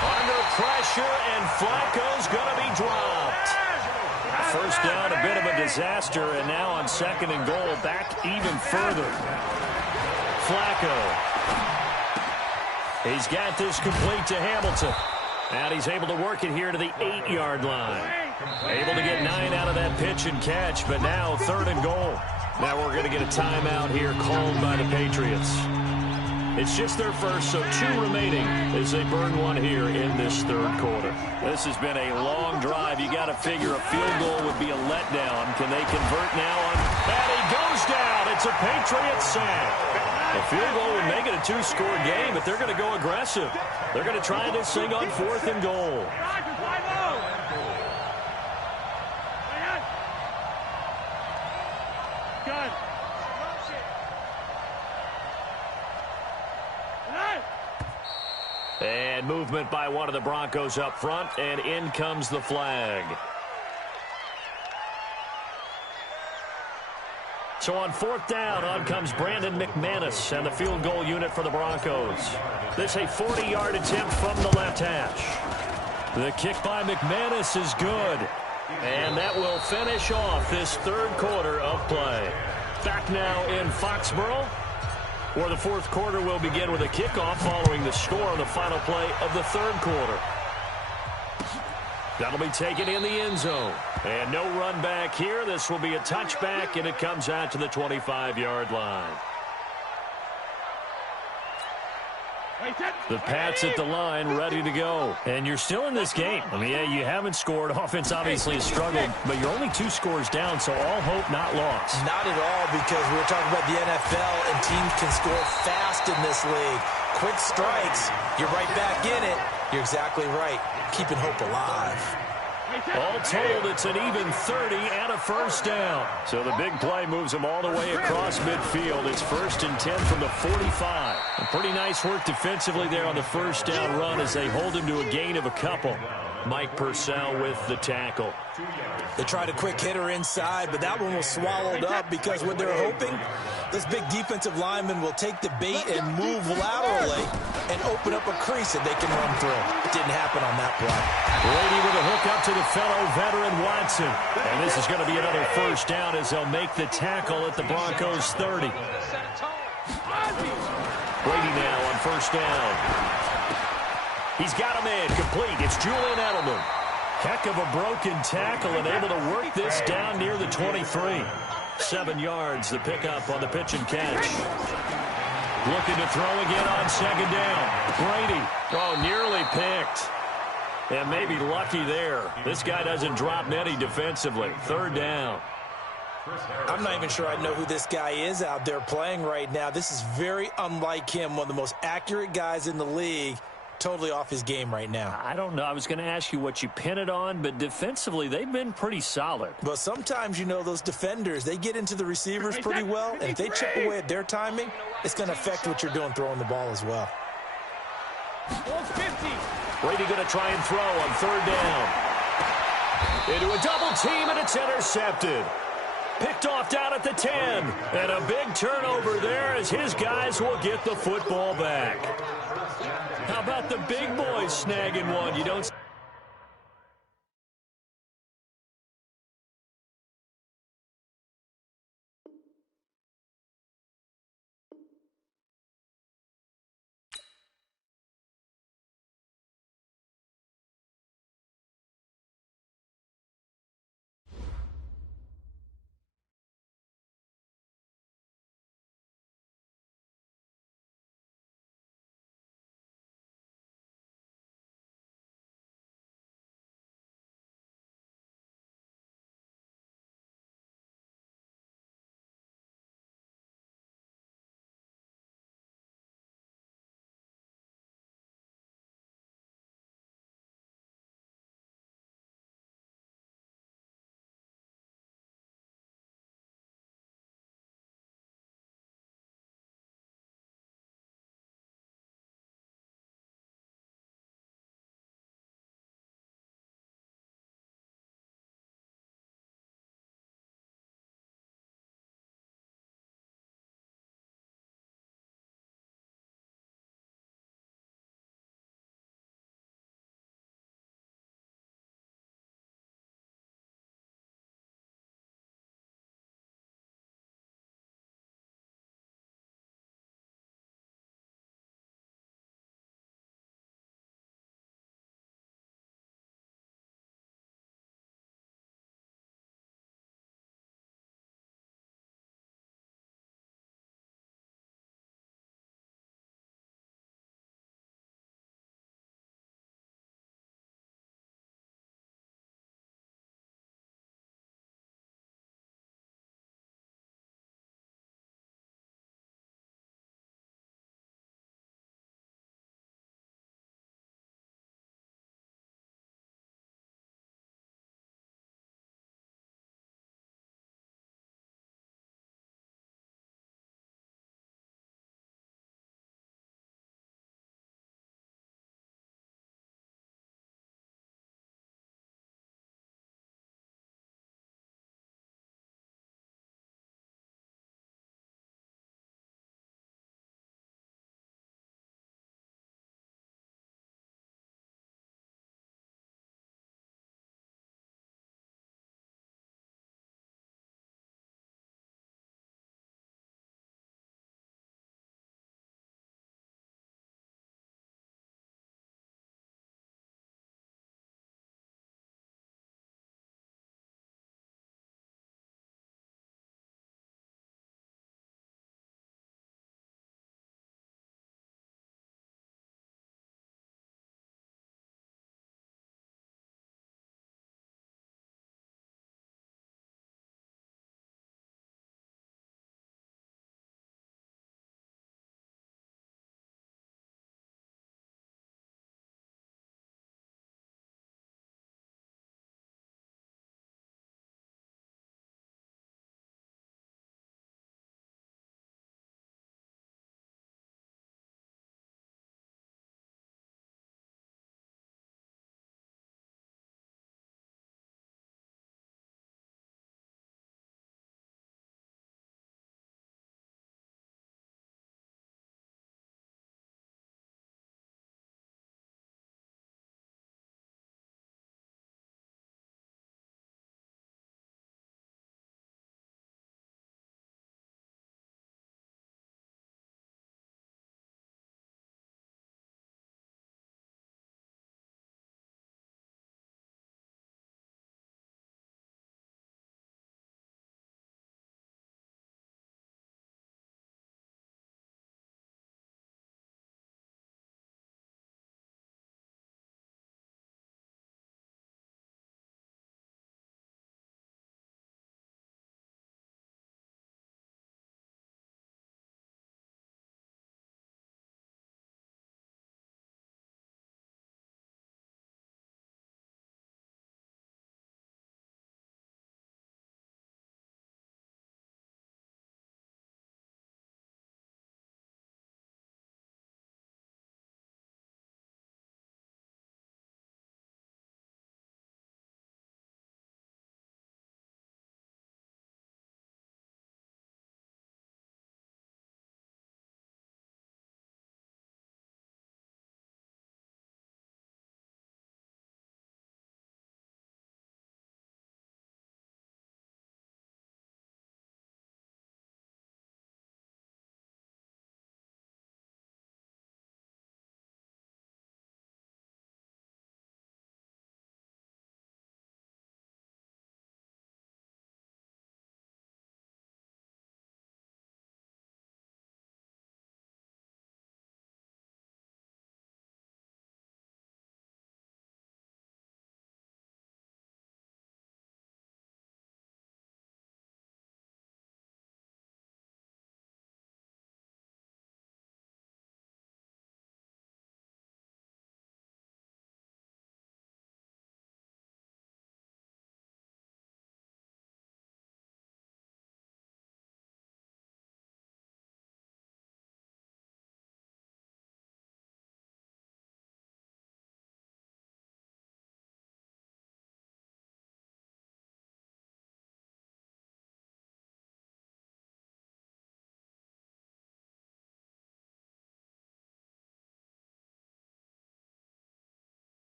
Under pressure, and Flacco's going to be dropped. First down, a bit of a disaster, and now on 2nd and goal, back even further. Flacco. He's got this complete to Hamilton. And he's able to work it here to the 8-yard line. Able to get 9 out of that pitch and catch, but now 3rd and goal. Now we're going to get a timeout here called by the Patriots. It's just their first, so 2 remaining as they burn one here in this 3rd quarter. This has been a long drive. You got to figure a field goal would be a letdown. Can they convert now on? And he goes down. It's a Patriots sack. A field goal would make it a 2-score game, but they're going to go aggressive. They're going to try this thing on 4th and goal. Gun. And movement by one of the Broncos up front, and in comes the flag. So on 4th down, on comes Brandon McManus and the field goal unit for the Broncos. This a 40-yard attempt from the left hash. The kick by McManus is good. And that will finish off this 3rd quarter of play. Back now in Foxborough, where the 4th quarter will begin with a kickoff following the score on the final play of the 3rd quarter. That'll be taken in the end zone. And no run back here. This will be a touchback, and it comes out to the 25-yard line. The Pats at the line, ready to go. And you're still in this game. I mean, yeah, you haven't scored. Offense obviously has struggled, but you're only 2 scores down, so all hope not lost. Not at all, because we were talking about the NFL, and teams can score fast in this league. Quick strikes, you're right back in it. You're exactly right. Keeping hope alive. All told, it's an even 30 and a first down. So the big play moves them all the way across midfield. It's 1st and 10 from the 45. A pretty nice work defensively there on the first down run as they hold him to a gain of a couple. Mike Purcell with the tackle. They tried a quick hitter inside, but that one was swallowed up because what they're hoping, this big defensive lineman will take the bait and move laterally and open up a crease that they can run through. It didn't happen on that play. Brady with a hook up to the fellow veteran Watson. And this is going to be another first down as they'll make the tackle at the Broncos 30. Brady now on first down. He's got him in, complete. It's Julian Edelman. Heck of a broken tackle and able to work this down near the 23. 7 yards, the pickup on the pitch and catch. Looking to throw again on 2nd down. Brady, oh, nearly picked. And maybe lucky there. This guy doesn't drop many defensively. 3rd down. I'm not even sure I know who this guy is out there playing right now. This is very unlike him, one of the most accurate guys in the league. Totally off his game right now. I don't know. I was going to ask you what you pin it on, but defensively, they've been pretty solid. But sometimes, you know, those defenders, they get into the receivers pretty well, and if they chip away at their timing, it's going to affect what you're doing throwing the ball as well. Brady going to try and throw on third down. Into a double team, and it's intercepted. Picked off down at the 10. And a big turnover there as his guys will get the football back. How about the big boys snagging one? You don't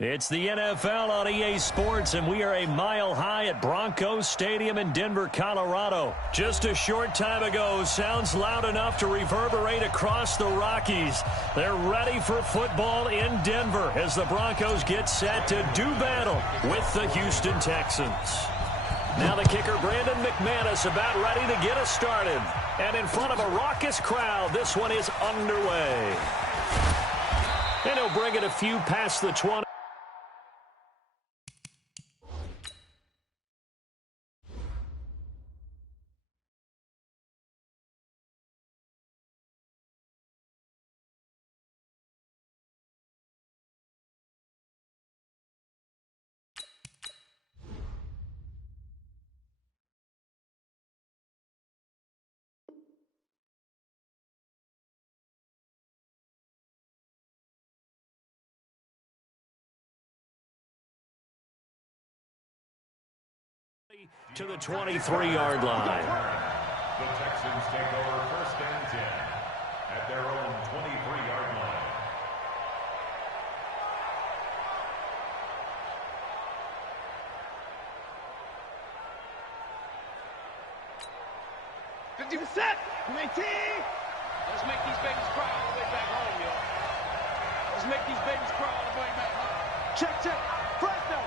It's the NFL on EA Sports, and we are a mile high at Broncos Stadium in Denver, Colorado. Just a short time ago, sounds loud enough to reverberate across the Rockies. They're ready for football in Denver as the Broncos get set to do battle with the Houston Texans. Now the kicker, Brandon McManus, about ready to get us started. And in front of a raucous crowd, this one is underway. And he'll bring it a few past the 20. To the 23-yard line. The Texans take over 1st and 10 at their own 23-yard line. Set. 19. Let's make these babies cry all the way back home, yo. Let's make these babies cry all the way back home. Check, check. Fresno.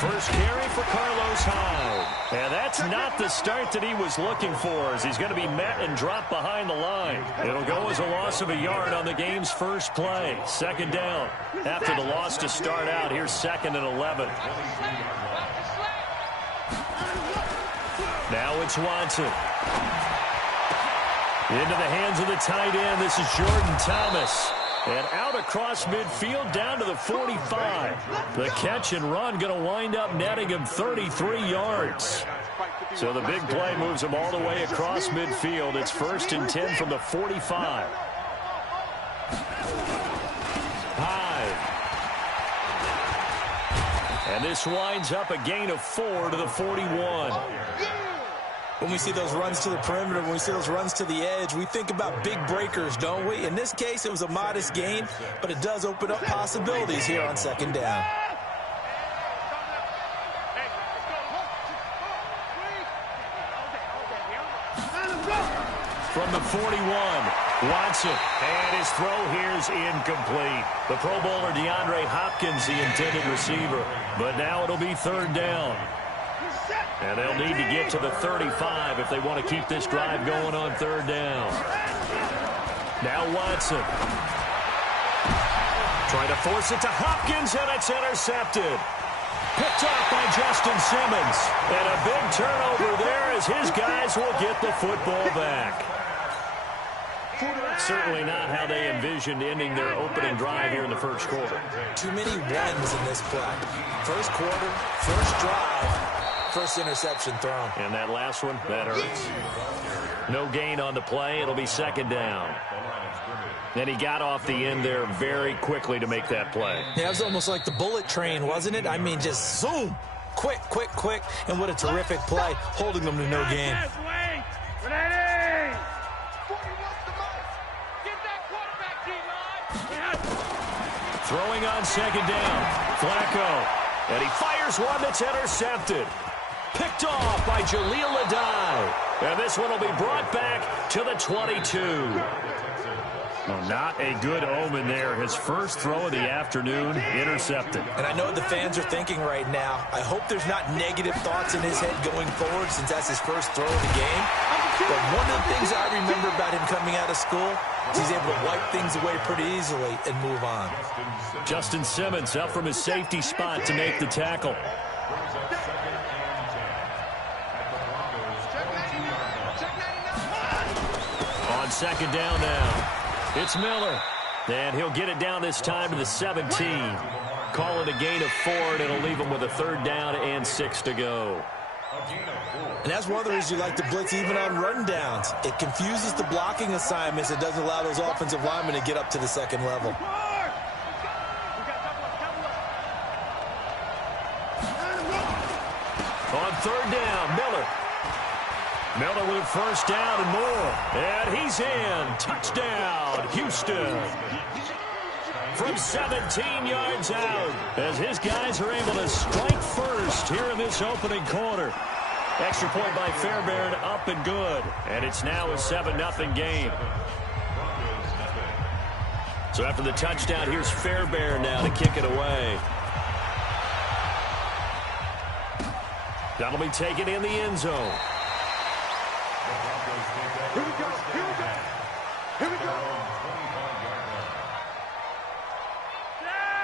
First carry for Carlos Hyde. And that's not the start that he was looking for, as he's going to be met and dropped behind the line. It'll go as a loss of a yard on the game's first play. 2nd down. After the loss to start out, here's 2nd and 11. Now it's Watson. Into the hands of the tight end. This is Jordan Thomas. And out across midfield down to the 45. The catch and run going to wind up netting him 33 yards. So the big play moves him all the way across midfield. It's 1st and 10 from the 45. Hyde. And this winds up a gain of 4 to the 41. When we see those runs to the perimeter, when we see those runs to the edge, we think about big breakers, don't we? In this case, it was a modest gain, but it does open up possibilities here on 2nd down. From the 41, Watson, and his throw here's incomplete. The Pro Bowler DeAndre Hopkins, the intended receiver, but now it'll be 3rd down. And they'll need to get to the 35 if they want to keep this drive going on 3rd down. Now Watson. Trying to force it to Hopkins, and it's intercepted. Picked off by Justin Simmons. And a big turnover there as his guys will get the football back. Certainly not how they envisioned ending their opening drive here in the 1st quarter. Too many ones in this play. 1st quarter, 1st drive. 1st interception thrown. And that last one, that hurts. No gain on the play. It'll be 2nd down. And he got off the end there very quickly to make that play. Yeah, it was almost like the bullet train, wasn't it? I mean, just zoom. Quick. And what a terrific play, holding them to no gain. Throwing on 2nd down. Flacco. And he fires one that's intercepted. Picked off by Jaleel Adai. And this one will be brought back to the 22. Well, not a good omen there. His first throw of the afternoon, intercepted. And I know what the fans are thinking right now. I hope there's not negative thoughts in his head going forward since that's his first throw of the game. But one of the things I remember about him coming out of school is he's able to wipe things away pretty easily and move on. Justin Simmons up from his safety spot to make the tackle. On 2nd down now. It's Miller. And he'll get it down this time to the 17. Call it a gain of 4, and it'll leave him with a 3rd down and 6 to go. And that's one of the reasons you like to blitz even on rundowns. It confuses the blocking assignments. It doesn't allow those offensive linemen to get up to the 2nd level. On 3rd down, Miller. Miller with 1st down and more. And he's in. Touchdown, Houston. from 17 yards out as his guys are able to strike first here in this opening quarter. Extra point by Fairbairn, up and good. And it's now a 7-0 game. So after the touchdown, here's Fairbairn now to kick it away. That'll be taken in the end zone. Here we go. Here we go. Here we go.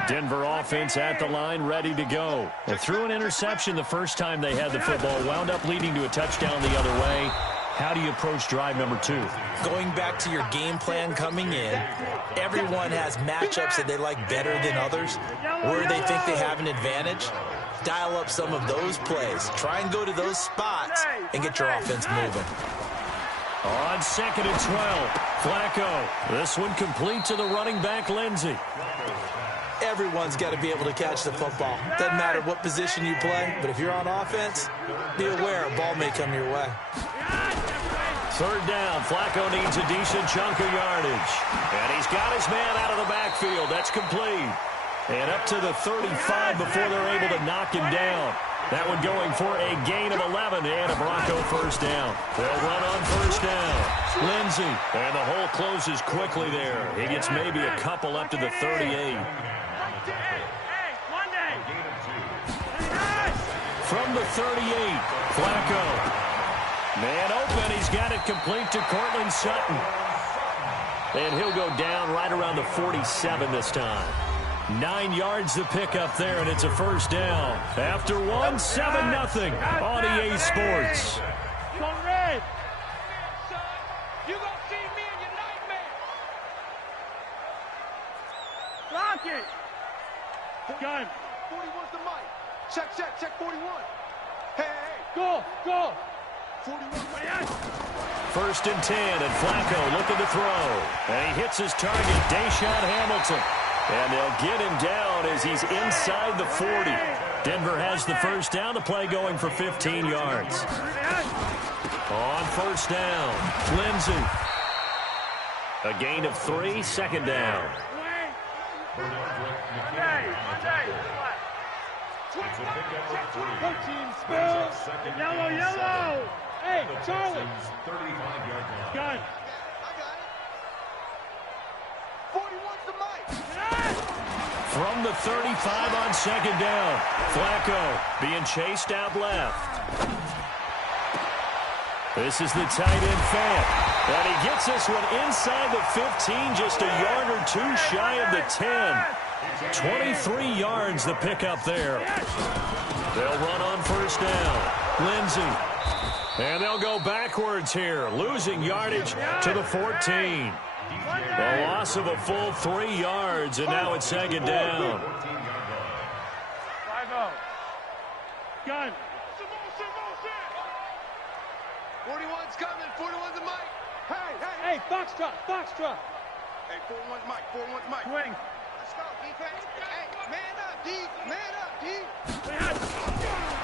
Denver offense at the line, ready to go. They threw an interception the first time they had the football, wound up leading to a touchdown the other way. How do you approach drive number 2? Going back to your game plan coming in, everyone has matchups that they like better than others, where they think they have an advantage. Dial up some of those plays. Try and go to those spots and get your offense moving. On 2nd and 12, Flacco. This one complete to the running back, Lindsey. Everyone's got to be able to catch the football. Doesn't matter what position you play, but if you're on offense, be aware a ball may come your way. 3rd down, Flacco needs a decent chunk of yardage. And he's got his man out of the backfield. That's complete. And up to the 35 before they're able to knock him down. That one going for a gain of 11 and a Bronco first down. They'll run on first down. Lindsey. And the hole closes quickly there. He gets maybe a couple up to the 38. From the 38, Flacco. Man open. He's got it complete to Cortland Sutton. And he'll go down right around the 47 this time. 9 yards to pick up there, and it's a first down. After 7-0 on EA Sports. You gonna see me in your nightmare. Block it. Gun. 41's the mic. Check 41. Hey. Go. 41. 1st and 10, and Flacco looking to throw. And he hits his target, Deshaun Hamilton. And they'll get him down as he's inside the 40. Denver has the first down. The play going for 15 yards. On first down, Lindsey. A gain of 3, 2nd down. Yellow. Hey, Charlie. 35-yard line. Gun. 41's the mic. From the 35 on 2nd down, Flacco being chased out left. This is the tight end fan. And he gets this one inside the 15, just a yard or 2 shy of the 10. 23 yards the pickup there. They'll run on first down. Lindsey. And they'll go backwards here, losing yardage to the 14. A loss of a full 3 yards, and now it's 2nd down. 5-0. Gun. 41's coming. 41's the mic. Hey, Foxtrot. Hey, 41's mic. 41's mic. Swing. Let's go, defense. Hey, man up, D. Man up, D.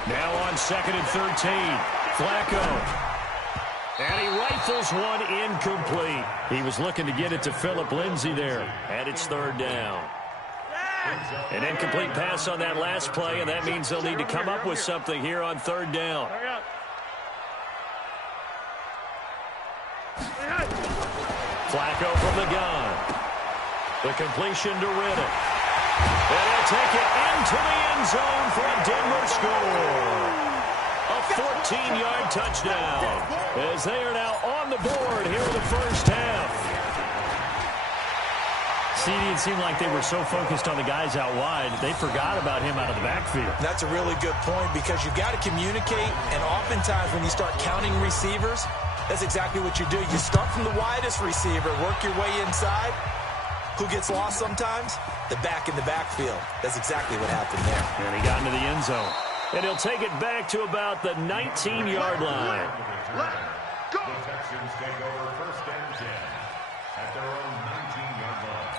Now on 2nd and 13, Flacco. And he rifles one incomplete. He was looking to get it to Phillip Lindsey there. And it's 3rd down. An incomplete pass on that last play, and that means they'll need to come up with something here on 3rd down. Flacco from the gun. The completion to Riddick. And he'll take it into the end zone for a Denver score. A 14-yard touchdown as they are now on the board here in the first half. It seemed like they were so focused on the guys out wide, they forgot about him out of the backfield. That's a really good point because you've got to communicate, and oftentimes when you start counting receivers, that's exactly what you do. You start from the widest receiver, work your way inside. Who gets lost sometimes? The back in the backfield. That's exactly what happened there. And he got into the end zone. And he'll take it back to about the 19-yard line. The Texans take over 1st and 10 at their own 19-yard line.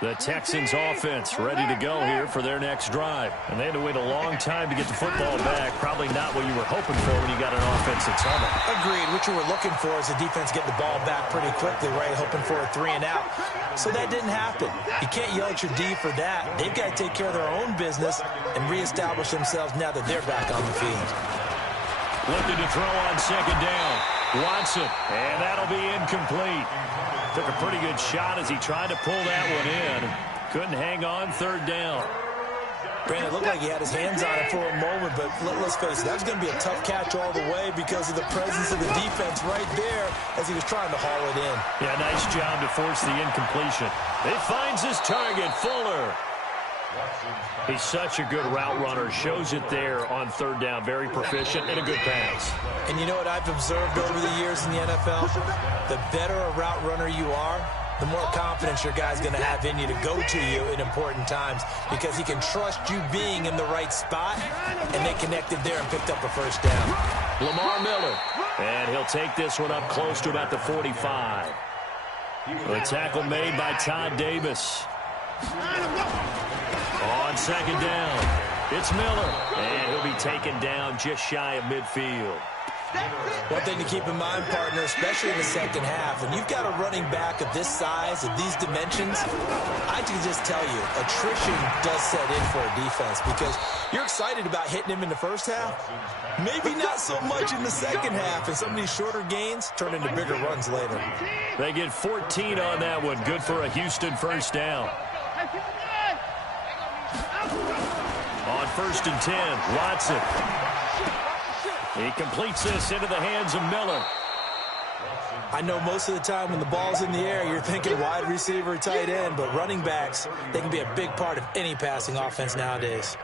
The Texans offense ready to go here for their next drive. And they had to wait a long time to get the football back. Probably not what you were hoping for when you got an offense that's humming. Agreed. What you were looking for is the defense getting the ball back pretty quickly, right? Hoping for a 3 and out. So that didn't happen. You can't yell at your D for that. They've got to take care of their own business and reestablish themselves now that they're back on the field. Looking to throw on second down. Watson, and that'll be incomplete. Took a pretty good shot as he tried to pull that one in. Couldn't hang on third down. Brandon, it looked like he had his hands on it for a moment, but let's face it, that was going to be a tough catch all the way because of the presence of the defense right there as he was trying to haul it in. Yeah, nice job to force the incompletion. It finds his target, Fuller. He's such a good route runner. Shows it there on third down. Very proficient and a good pass. And you know what I've observed over the years in the NFL? The better a route runner you are, the more confidence your guy's going to have in you to go to you in important times because he can trust you being in the right spot, and they connected there and picked up a first down. Lamar Miller, and he'll take this one up close to about the 45. A tackle made by Todd Davis. On second down, it's Miller, and he'll be taken down just shy of midfield. One thing to keep in mind, partner, especially in the second half, when you've got a running back of this size, of these dimensions, I can just tell you, attrition does set in for a defense because you're excited about hitting him in the first half. Maybe not so much in the second half, and some of these shorter gains turn into bigger runs later. They get 14 on that one. Good for a Houston first down. On 1st and 10, Watson. He completes this into the hands of Miller. I know most of the time when the ball's in the air, you're thinking wide receiver, tight end, but running backs, they can be a big part of any passing offense nowadays.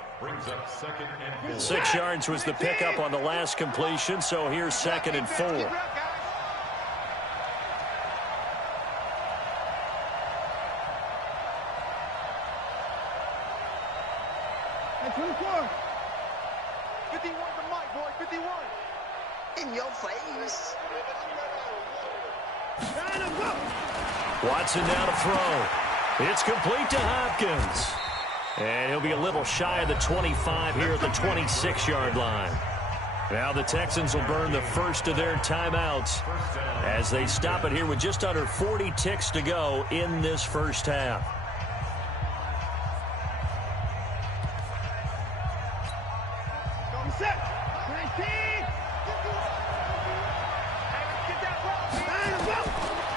6 yards was the pickup on the last completion, so here's 2nd and 4. In your face. Watson now to throw. It's complete to Hopkins. And he'll be a little shy of the 25 here at the 26-yard line. Now the Texans will burn the first of their timeouts as they stop it here with just under 40 ticks to go in this first half.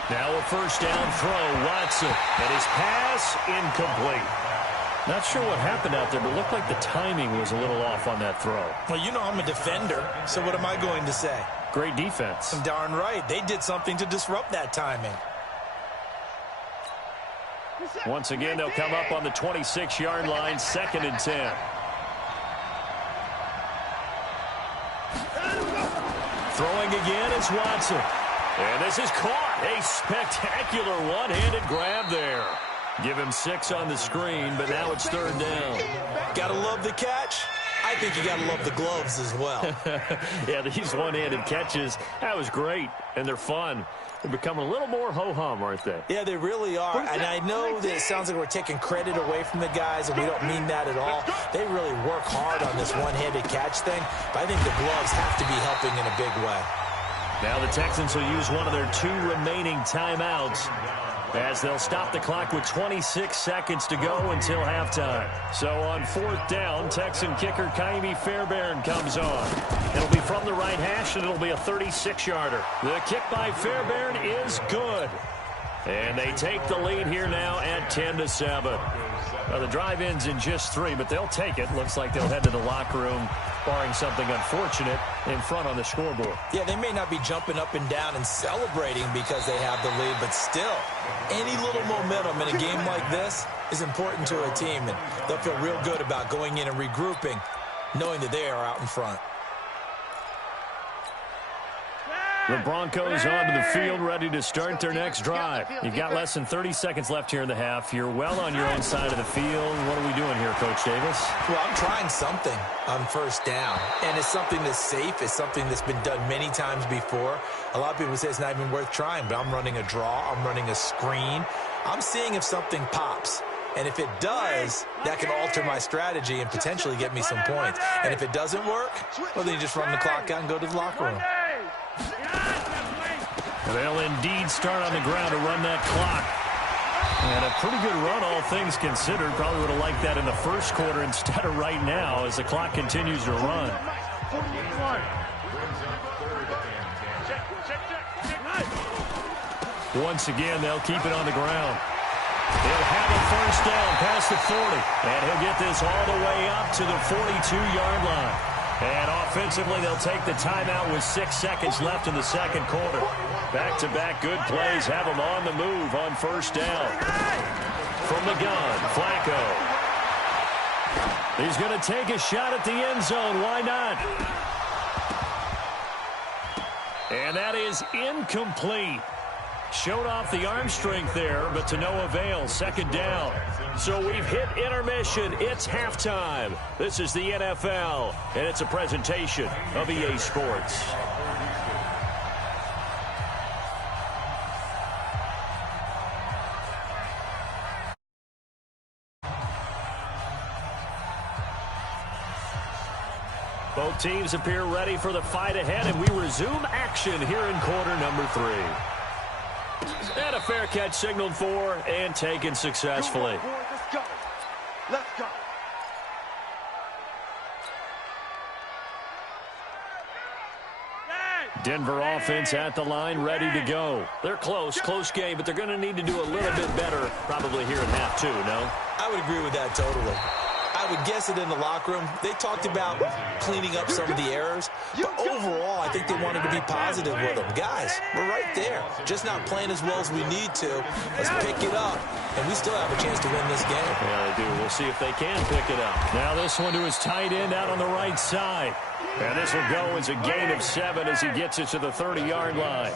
Now a first down throw, Watson, and his pass incomplete. Not sure what happened out there, but it looked like the timing was a little off on that throw. Well, you know I'm a defender, so what am I going to say? Great defense. I'm darn right. They did something to disrupt that timing. Once again, they'll come up on the 26-yard line, 2nd and 10. Throwing again is Watson. And this is caught. A spectacular one-handed grab there. Give him 6 on the screen, but now it's 3rd down. Gotta love the catch. I think you gotta love the gloves as well. Yeah, these one-handed catches, that was great, and they're fun. They're becoming a little more ho-hum, aren't they? Yeah, they really are. And I know that it sounds like we're taking credit away from the guys, and we don't mean that at all. They really work hard on this one-handed catch thing, but I think the gloves have to be helping in a big way. Now the Texans will use one of their 2 remaining timeouts as they'll stop the clock with 26 seconds to go until halftime. So on 4th down, Texan kicker Kaimi Fairbairn comes on. It'll be from the right hash, and it'll be a 36-yarder. The kick by Fairbairn is good. And they take the lead here now at 10-7. Well, the drive ends in just 3, but they'll take it. Looks like they'll head to the locker room, barring something unfortunate, in front on the scoreboard. Yeah, they may not be jumping up and down and celebrating because they have the lead, but still, any little momentum in a game like this is important to a team, and they'll feel real good about going in and regrouping, knowing that they are out in front. The Broncos onto the field, ready to start their next drive. You've got less than 30 seconds left here in the half. You're well on your own side of the field. What are we doing here, Coach Davis? Well, I'm trying something on 1st down, and it's something that's safe. It's something that's been done many times before. A lot of people say it's not even worth trying, but I'm running a draw. I'm running a screen. I'm seeing if something pops. And if it does, that can alter my strategy and potentially get me some points. And if it doesn't work, well, then you just run the clock out and go to the locker room. They'll indeed start on the ground to run that clock. And a pretty good run, all things considered. Probably would have liked that in the first quarter instead of right now as the clock continues to run. Once again, they'll keep it on the ground. He'll have a first down past the 40. And he'll get this all the way up to the 42-yard line. And offensively, they'll take the timeout with 6 seconds left in the second quarter. Back-to-back good plays have them on the move on first down. From the gun, Flacco. He's going to take a shot at the end zone. Why not? And that is incomplete. Showed off the arm strength there, but to no avail. Second down. So we've hit intermission. It's halftime. This is the NFL, and it's a presentation of EA Sports. Both teams appear ready for the fight ahead, and we resume action here in quarter number 3. And a fair catch signaled for and taken successfully. Let's go. Let's go. Denver offense at the line, ready to go. They're close game, but they're going to need to do a little bit better probably here in half 2, no? I would agree with that totally. I would guess it in the locker room. They talked about cleaning up some of the errors, but overall, I think they wanted to be positive with them. Guys, we're right there. Just not playing as well as we need to. Let's pick it up, and we still have a chance to win this game. Yeah, they do. We'll see if they can pick it up. Now this one to his tight end out on the right side. And this will go as a gain of 7 as he gets it to the 30-yard line.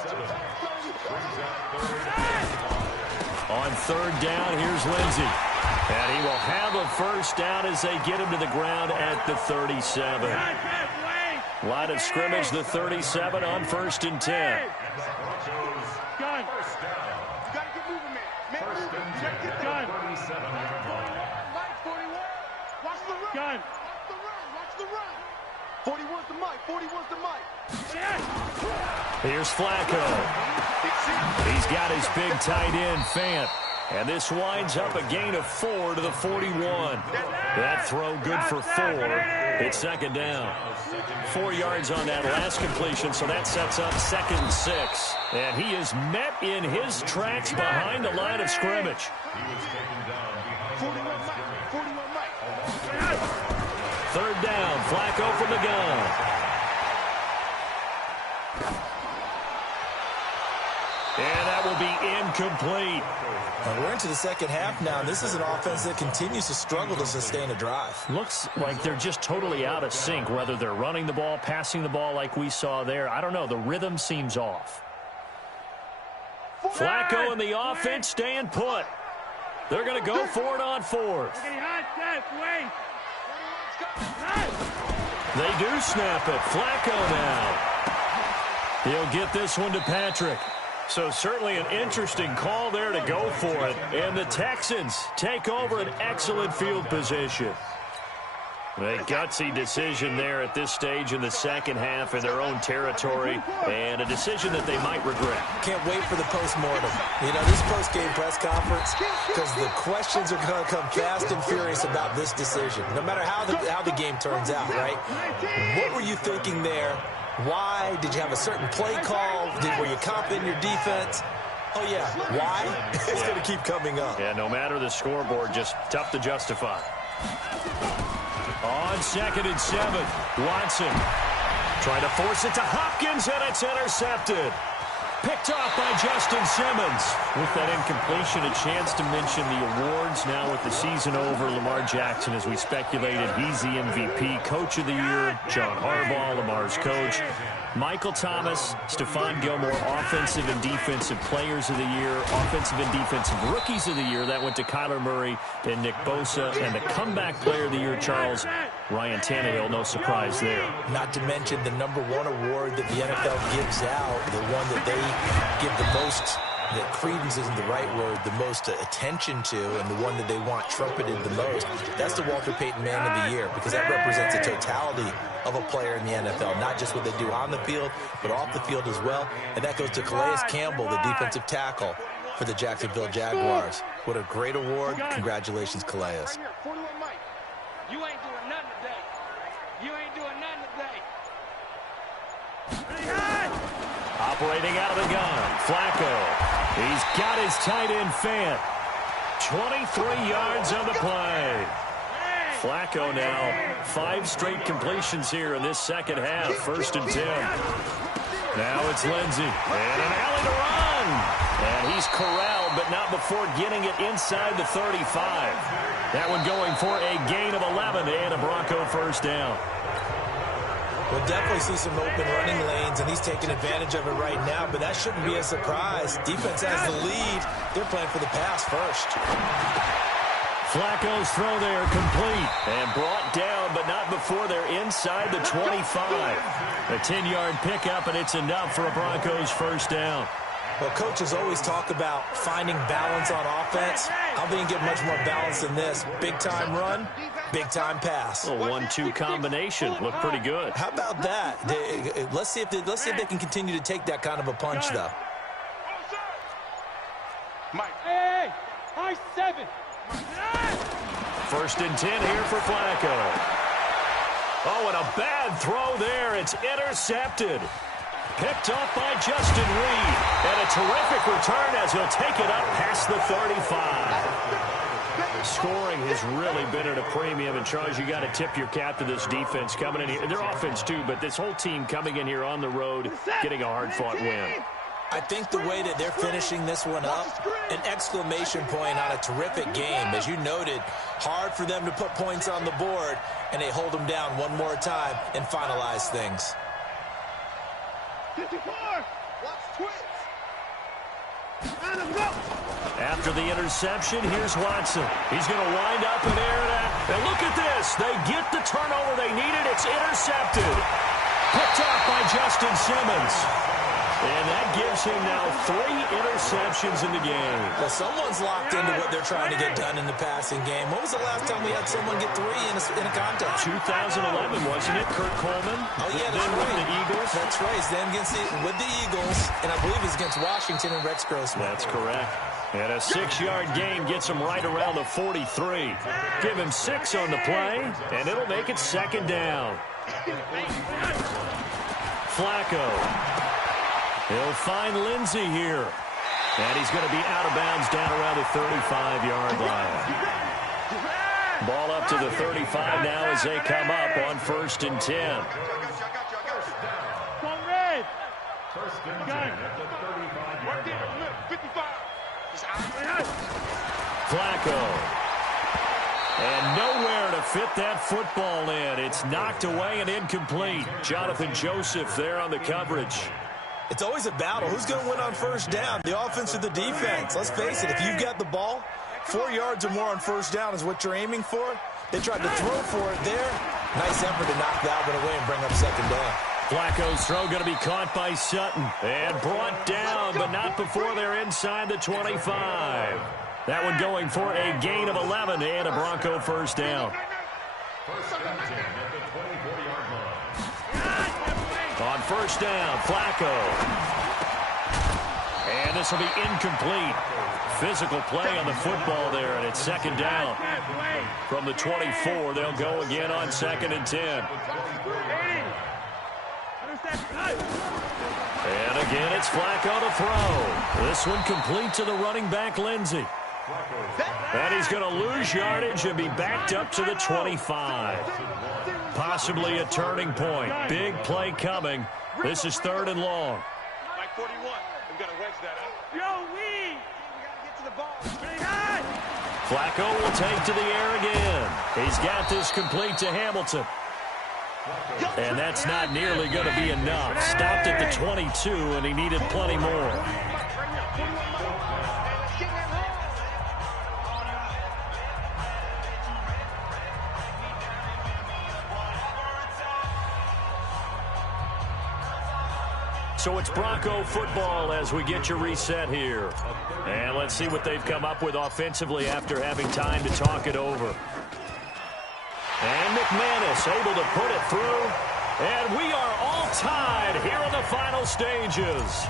On third down, here's Lindsey. And he will have a first down as they get him to the ground at the 37. Line of scrimmage, the 37 on 1st and 10. Gun. Gotta get moving, man. First and 10. Gun. 37-yard line. 41. Watch the run. Gun. Watch the run. 41's the mic. 41's the mic. Here's Flacco. He's got his big tight end, Fant. And this winds up a gain of 4 to the 41. That throw good for 4. It's second down. 4 yards on that last completion, so that sets up 2nd and 6. And he is met in his tracks behind the line of scrimmage. 3rd down, Flacco from the gun. And that will be incomplete. We're into the second half now. This is an offense that continues to struggle to sustain a drive. Looks like they're just totally out of sync, whether they're running the ball, passing the ball like we saw there. I don't know. The rhythm seems off. Flacco and the offense staying put. They're going to go for it on 4th. They do snap it. Flacco now. He'll get this one to Patrick. So certainly an interesting call there to go for it. And the Texans take over an excellent field position. A gutsy decision there at this stage in the second half in their own territory, and a decision that they might regret. Can't wait for the post-mortem. You know, this post-game press conference, because the questions are going to come fast and furious about this decision, no matter how the game turns out, right? What were you thinking there? Why? Did you have a certain play call? Were you confident in your defense? Oh, yeah. Why? It's going to keep coming up. Yeah, no matter the scoreboard, just tough to justify. On 2nd and 7, Watson trying to force it to Hopkins, and it's intercepted. Picked off by Justin Simmons. With that incompletion, a chance to mention the awards. Now with the season over, Lamar Jackson, as we speculated, he's the MVP, Coach of the Year, John Harbaugh, Lamar's coach. Michael Thomas, Stephon Gilmore, Offensive and Defensive Players of the Year, Offensive and Defensive Rookies of the Year. That went to Kyler Murray and Nick Bosa. And the Comeback Player of the Year, Charles, Ryan Tannehill, no surprise there. Not to mention the #1 award that the NFL gives out, the one that they give the most, that credence isn't the right word, the most attention to, and the one that they want trumpeted the most. That's the Walter Payton Man of the Year, because that represents the totality of a player in the NFL, not just what they do on the field, but off the field as well. And that goes to Calais Campbell, the defensive tackle. for the Jacksonville Jaguars. What a great award. Congratulations, Calais. Right here, 41 Mike. You ain't doing nothing today. You ain't doing nothing today. Operating out of the gun, Flacco. He's got his tight end Fant. 23 yards on the play. Flacco now 5 straight completions here in this second half. 1st and 10. Now it's Lindsey. And an alley to run. And he's corralled, but not before getting it inside the 35. That one going for a gain of 11 and a Bronco first down. We'll definitely see some open running lanes, and he's taking advantage of it right now, but that shouldn't be a surprise. Defense has the lead. They're playing for the pass first. Flacco's throw there complete and brought down, but not before they're inside the 25. A 10-yard pickup, and it's enough for a Broncos first down. Well, coaches always talk about finding balance on offense. I don't think you get much more balance than this. Big-time run, big-time pass. A 1-2 combination. Looked pretty good. How about that? Let's see if they can continue to take that kind of a punch, though. Mike. Hey, high 7. 1st and 10 here for Flacco. Oh, and a bad throw there. It's intercepted. Picked off by Justin Reed. And a terrific return as he'll take it up past the 35. Scoring has really been at a premium. And, Charles, you got to tip your cap to this defense coming in here. Their offense, too, but this whole team coming in here on the road, getting a hard-fought win. I think the way that they're finishing this one up, an exclamation point on a terrific game. As you noted, hard for them to put points on the board, and they hold them down one more time and finalize things. 54. Watch twins. After the interception, here's Watson. He's going to wind up and air it out. And look at this. They get the turnover they needed. It's intercepted. Picked off by Justin Simmons. And that gives him now 3 interceptions in the game. Well, someone's locked into what they're trying to get done in the passing game. When was the last time we had someone get 3 in a contest? 2011, wasn't it? Kurt Coleman? Oh, yeah, that's then right. With the Eagles? That's right. He's then with the Eagles, and I believe he's against Washington and Rex Grossman. That's correct. And a 6-yard gain gets him right around the 43. Give him 6 on the play, and it'll make it 2nd down. Flacco. He'll find Lindsey here. And he's going to be out of bounds down around the 35-yard line. Ball up to the 35 now as they come up on 1st and 10. First and 10 at the 35-yard line. 55. Flacco. And nowhere to fit that football in. It's knocked away and incomplete. Jonathan Joseph there on the coverage. It's always a battle. Who's going to win on 1st down? The offense or the defense? Let's face it, if you've got the ball, 4 yards or more on 1st down is what you're aiming for. They tried to throw for it there. Nice effort to knock that one away and bring up 2nd down. Flacco's throw going to be caught by Sutton. And brought down, but not before they're inside the 25. That one going for a gain of 11 and a Bronco first down. 1st and 10 at the 24-yard line. On 1st down, Flacco. And this will be incomplete. Physical play on the football there, and it's 2nd down. From the 24, they'll go again on 2nd and 10. And again, it's Flacco to throw. This one complete to the running back, Lindsey. And he's going to lose yardage and be backed up to the 25. Possibly a turning point. Big play coming. This is 3rd and long. Mike 41. We've got to wedge that up. Yo, we got to get to the ball. Flacco will take to the air again. He's got this complete to Hamilton. And that's not nearly going to be enough. Stopped at the 22, and he needed plenty more. So it's Bronco football as we get you reset here. And let's see what they've come up with offensively after having time to talk it over. And McManus able to put it through. And we are all tied here in the final stages.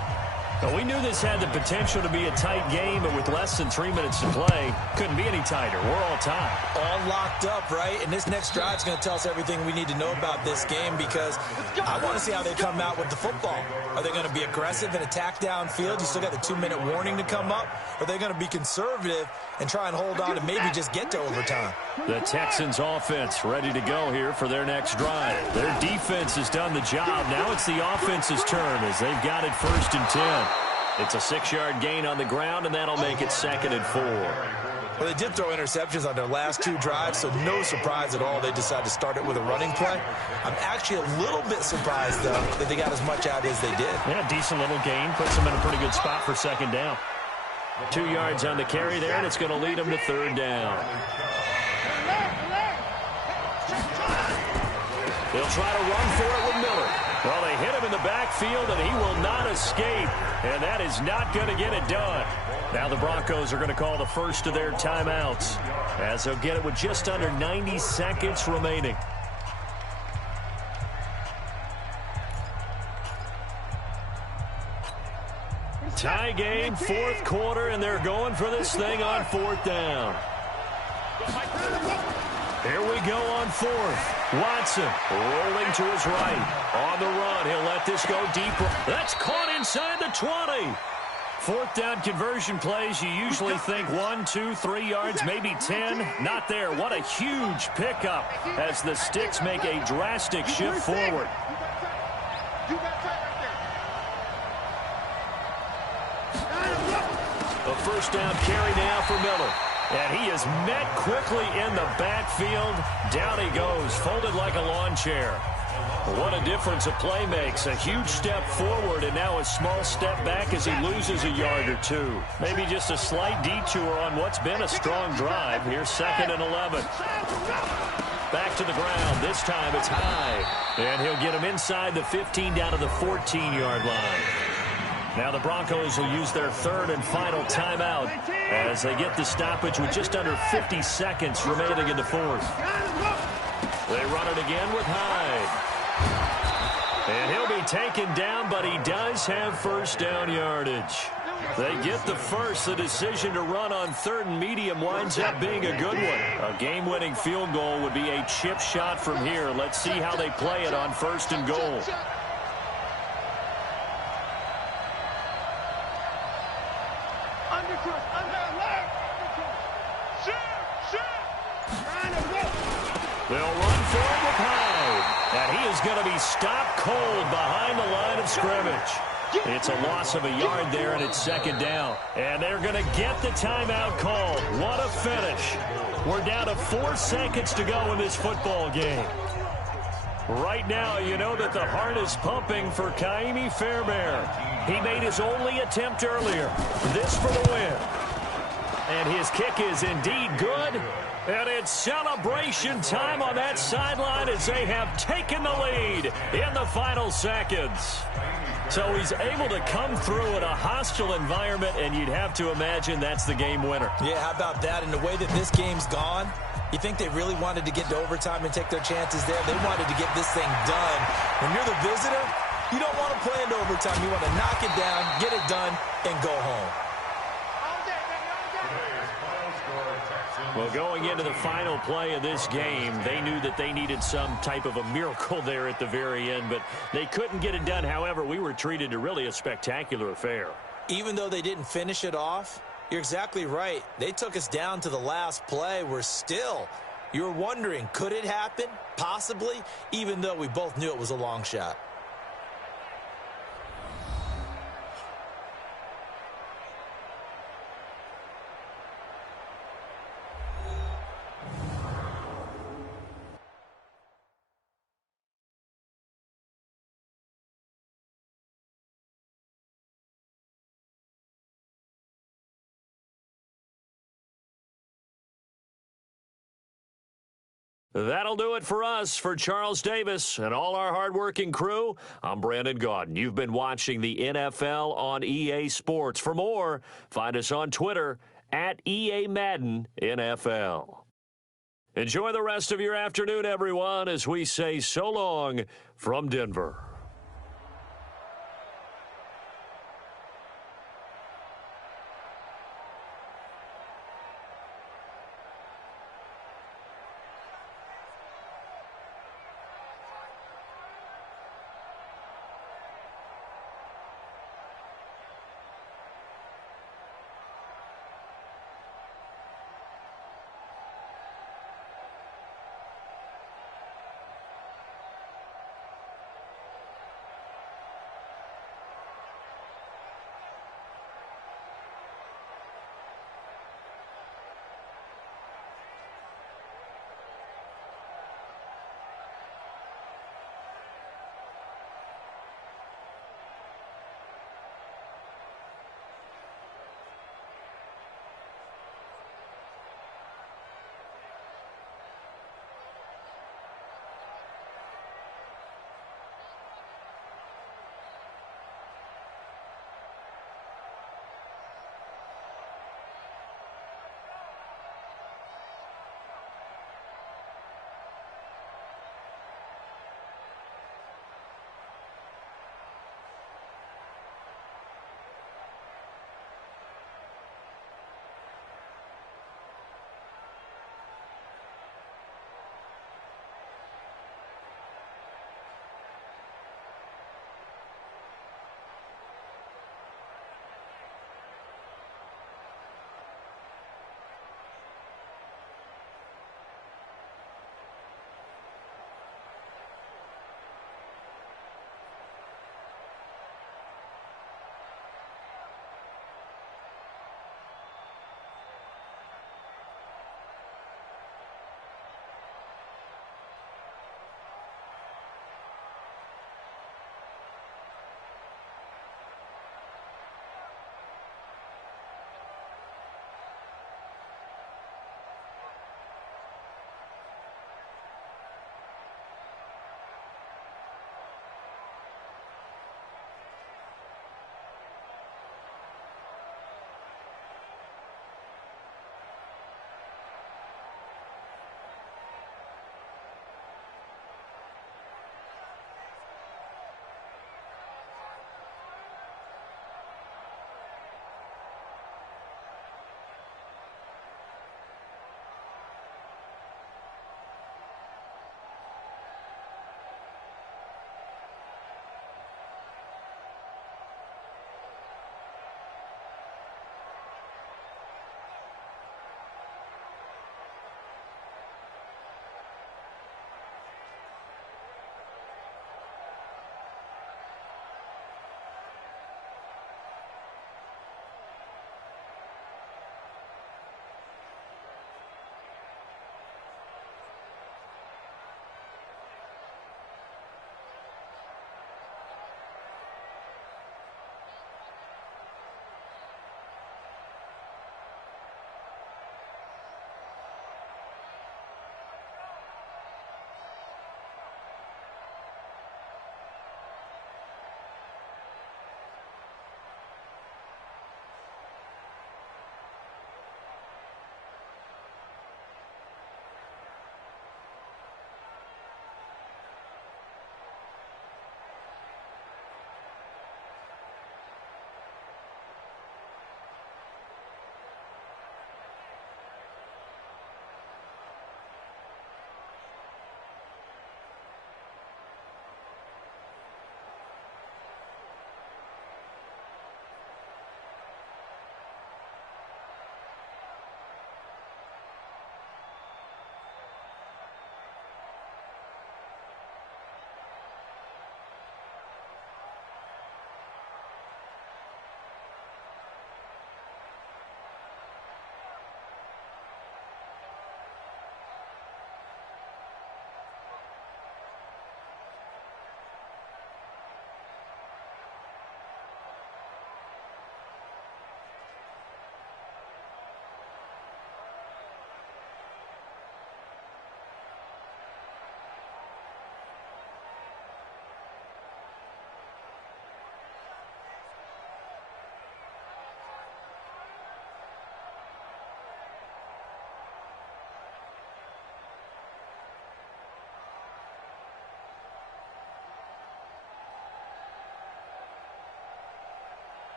Well, we knew this had the potential to be a tight game, but with less than 3 minutes to play, couldn't be any tighter. We're all tied. All locked up, right? And this next drive is going to tell us everything we need to know about this game, because I want to see how they come out with the football. Are they going to be aggressive and attack downfield? You still got the 2-minute warning to come up. Or are they going to be conservative and try and hold on and maybe just get to overtime? The Texans offense ready to go here for their next drive. Their defense has done the job. Now it's the offense's turn as they've got it 1st and 10. It's a 6-yard gain on the ground, and that'll make it 2nd and 4. Well, they did throw interceptions on their last 2 drives, so no surprise at all they decided to start it with a running play. I'm actually a little bit surprised, though, that they got as much out as they did. Yeah, decent little gain. Puts them in a pretty good spot for 2nd down. 2 yards on the carry there, and it's going to lead them to 3rd down. They'll try to run for it with Miller. Well, they hit him in the backfield, and he will not escape. And that is not going to get it done. Now the Broncos are going to call the first of their timeouts, as they'll get it with just under 90 seconds remaining. Tie game, 4th quarter, and they're going for this thing on 4th down. Here we go on 4th. Watson rolling to his right. On the run, he'll let this go deeper. That's caught inside the 20. 4th down conversion plays, you usually think 1, 2, 3 yards, maybe 10. Not there. What a huge pickup as the Sticks make a drastic shift forward. A 1st down carry now for Miller. And he is met quickly in the backfield. Down he goes, folded like a lawn chair. What a difference a play makes. A huge step forward and now a small step back as he loses a yard or 2. Maybe just a slight detour on what's been a strong drive. Here's 2nd and 11. Back to the ground. This time it's high. And he'll get him inside the 15 down to the 14-yard line. Now the Broncos will use their 3rd and final timeout as they get the stoppage with just under 50 seconds remaining in the 4th. They run it again with Hyde. And he'll be taken down, but he does have 1st down yardage. They get the first. The decision to run on 3rd and medium winds up being a good one. A game-winning field goal would be a chip shot from here. Let's see how they play it on 1st and goal. They'll run for it with Hyde. And he is going to be stopped cold behind the line of scrimmage. It's a loss of a yard there, and it's 2nd down. And they're going to get the timeout called. What a finish. We're down to 4 seconds to go in this football game. Right now, you know that the heart is pumping for Kaimi Fairbairn. He made his only attempt earlier. This for the win. And his kick is indeed good. And it's celebration time on that sideline as they have taken the lead in the final seconds. So he's able to come through in a hostile environment, and you'd have to imagine that's the game winner. Yeah, how about that? And the way that this game's gone, you think they really wanted to get to overtime and take their chances there? They wanted to get this thing done. When you're the visitor, you don't want to play into overtime. You want to knock it down, get it done, and go home. Well, going into the final play of this game, they knew that they needed some type of a miracle there at the very end, but they couldn't get it done. However, we were treated to really a spectacular affair. Even though they didn't finish it off, you're exactly right. They took us down to the last play. We're still, you're wondering, could it happen? Possibly, even though we both knew it was a long shot. That'll do it for us. For Charles Davis and all our hardworking crew, I'm Brandon Gaudin. You've been watching the NFL on EA Sports. For more, find us on Twitter at EA Madden NFL. Enjoy the rest of your afternoon, everyone, as we say so long from Denver.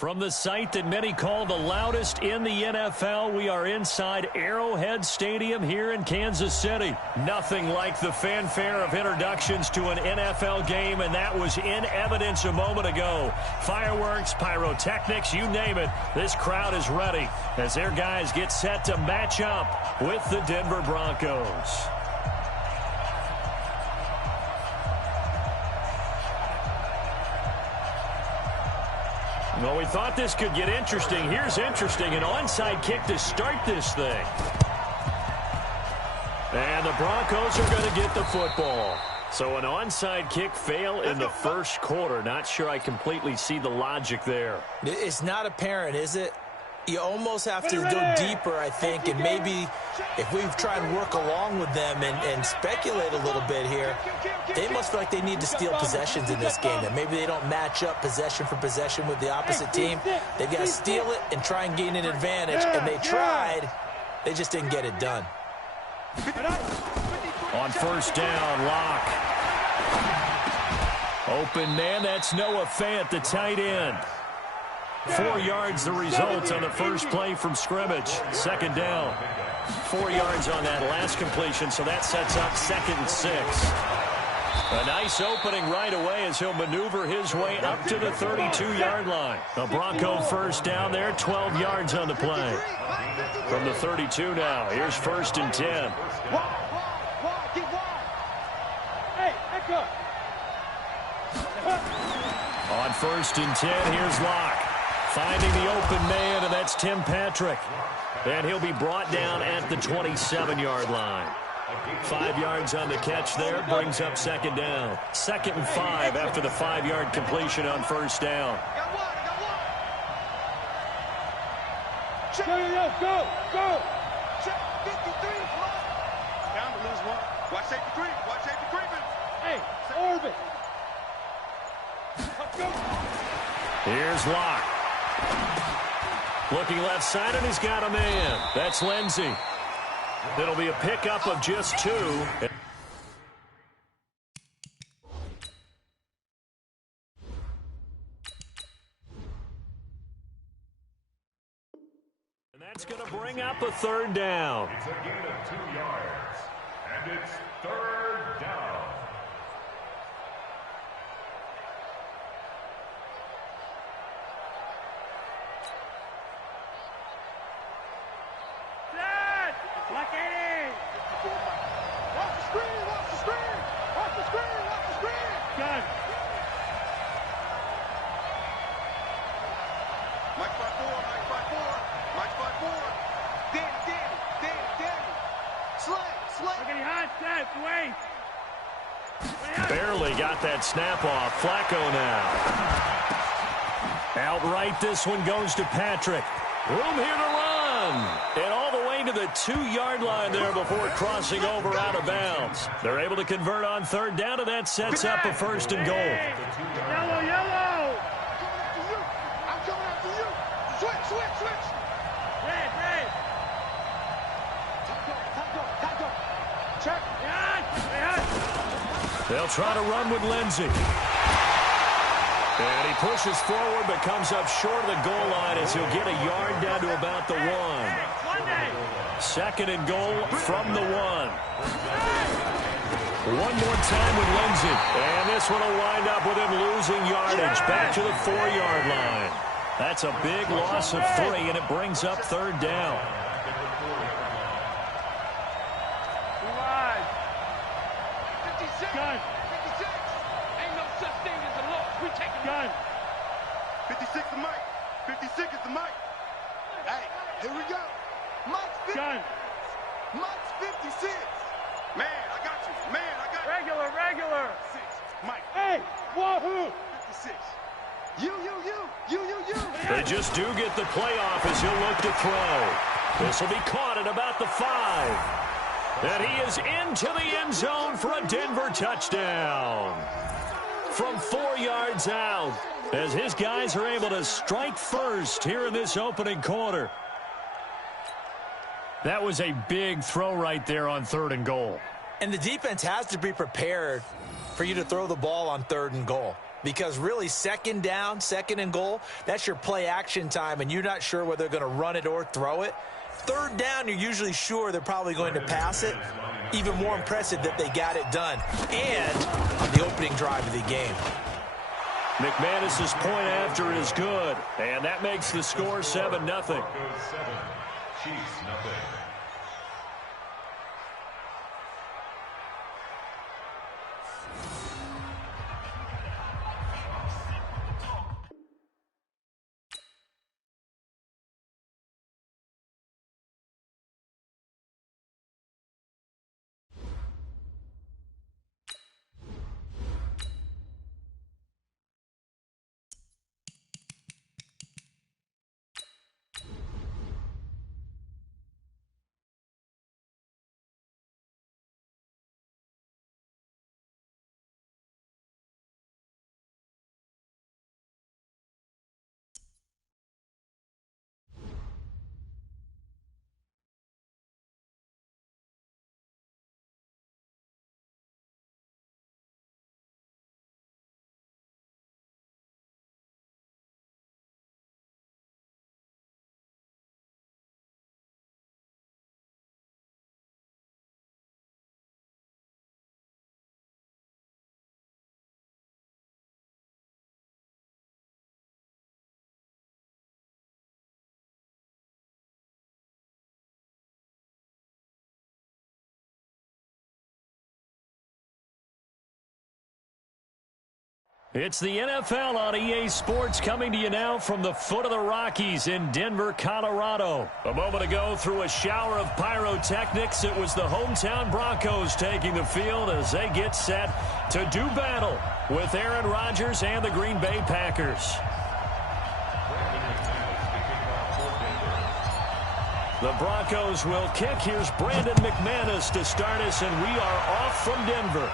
From the site that many call the loudest in the NFL, we are inside Arrowhead Stadium here in Kansas City. Nothing like the fanfare of introductions to an NFL game, and that was in evidence a moment ago. Fireworks, pyrotechnics, you name it, this crowd is ready as their guys get set to match up with the Denver Broncos. Well, we thought this could get interesting. Here's interesting. An onside kick to start this thing. And the Broncos are going to get the football. So an onside kick fail in the first quarter. Not sure I completely see the logic there. It's not apparent, is it? You almost have to go deeper, I think, and maybe if we try and work along with them and speculate a little bit here, they must feel like they need to steal possessions in this game, and maybe they don't match up possession for possession with the opposite team. They've got to steal it and try and gain an advantage, and they tried. They just didn't get it done. On first down, Locke. Open man, that's Noah Fant, the tight end. 4 yards the result on the first play from scrimmage. Second down. 4 yards on that last completion, so that sets up 2nd and 6. A nice opening right away as he'll maneuver his way up to the 32-yard line. A Bronco first down there, 12 yards on the play. From the 32 now, here's 1st and 10. On 1st and 10, here's Locke. Finding the open man, and that's Tim Patrick. And he'll be brought down at the 27-yard line. 5 yards on the catch there, brings up 2nd down. 2nd and 5 after the 5-yard completion on first down. Go! Check 53. Down to lose one. Watch safety creep. Watch safety creeping. Hey, orbit. Let's go. Here's Locke. Looking left side, and he's got a man. That's Lindsey. It'll be a pickup of just 2. And that's going to bring up a 3rd down. It's a gain of 2 yards, and it's 3rd down. Barely got that snap off. Flacco now. Outright, this one goes to Patrick. Room here to run. And all the way to the 2-yard line there before crossing over out of bounds. They're able to convert on 3rd down, and that sets up a 1st and goal. Yellow! I'm coming after you! Switch! Red! Taco! Check! They'll try to run with Lindsey. And he pushes forward but comes up short of the goal line as he'll get a yard down to about the 1. 2nd and goal from the 1. One more time with Lindsey. And this one will wind up with him losing yardage back to the 4-yard line. That's a big loss of 3, and it brings up 3rd down. Gun. 56. Ain't no such thing as a loss. We take a gun. 56 is Mike. 56 is the Mike. Hey, here we go. Mike's 50. Gun. Mike's 56. Man, I got you. Regular. 6. Mike. Hey, wahoo. 56. You. They just do get the playoff as he'll look to throw. This will be caught at about the 5. And he is into the end zone for a Denver touchdown. From 4 yards out, as his guys are able to strike first here in this opening quarter. That was a big throw right there on 3rd and goal. And the defense has to be prepared for you to throw the ball on 3rd and goal. because really second down, second and goal, that's your play action time, and you're not sure whether they're going to run it or throw it. Third down, you're usually sure they're probably going to pass it. Even more impressive that they got it done. And on the opening drive of the game. McManus's point after is good, and that makes the score 7-0. Chiefs, nothing. It's the NFL on EA Sports coming to you now from the foot of the Rockies in Denver, Colorado. A moment ago, through a shower of pyrotechnics, it was the hometown Broncos taking the field as they get set to do battle with Aaron Rodgers and the Green Bay Packers. The Broncos will kick. Here's Brandon McManus to start us, and we are off from Denver.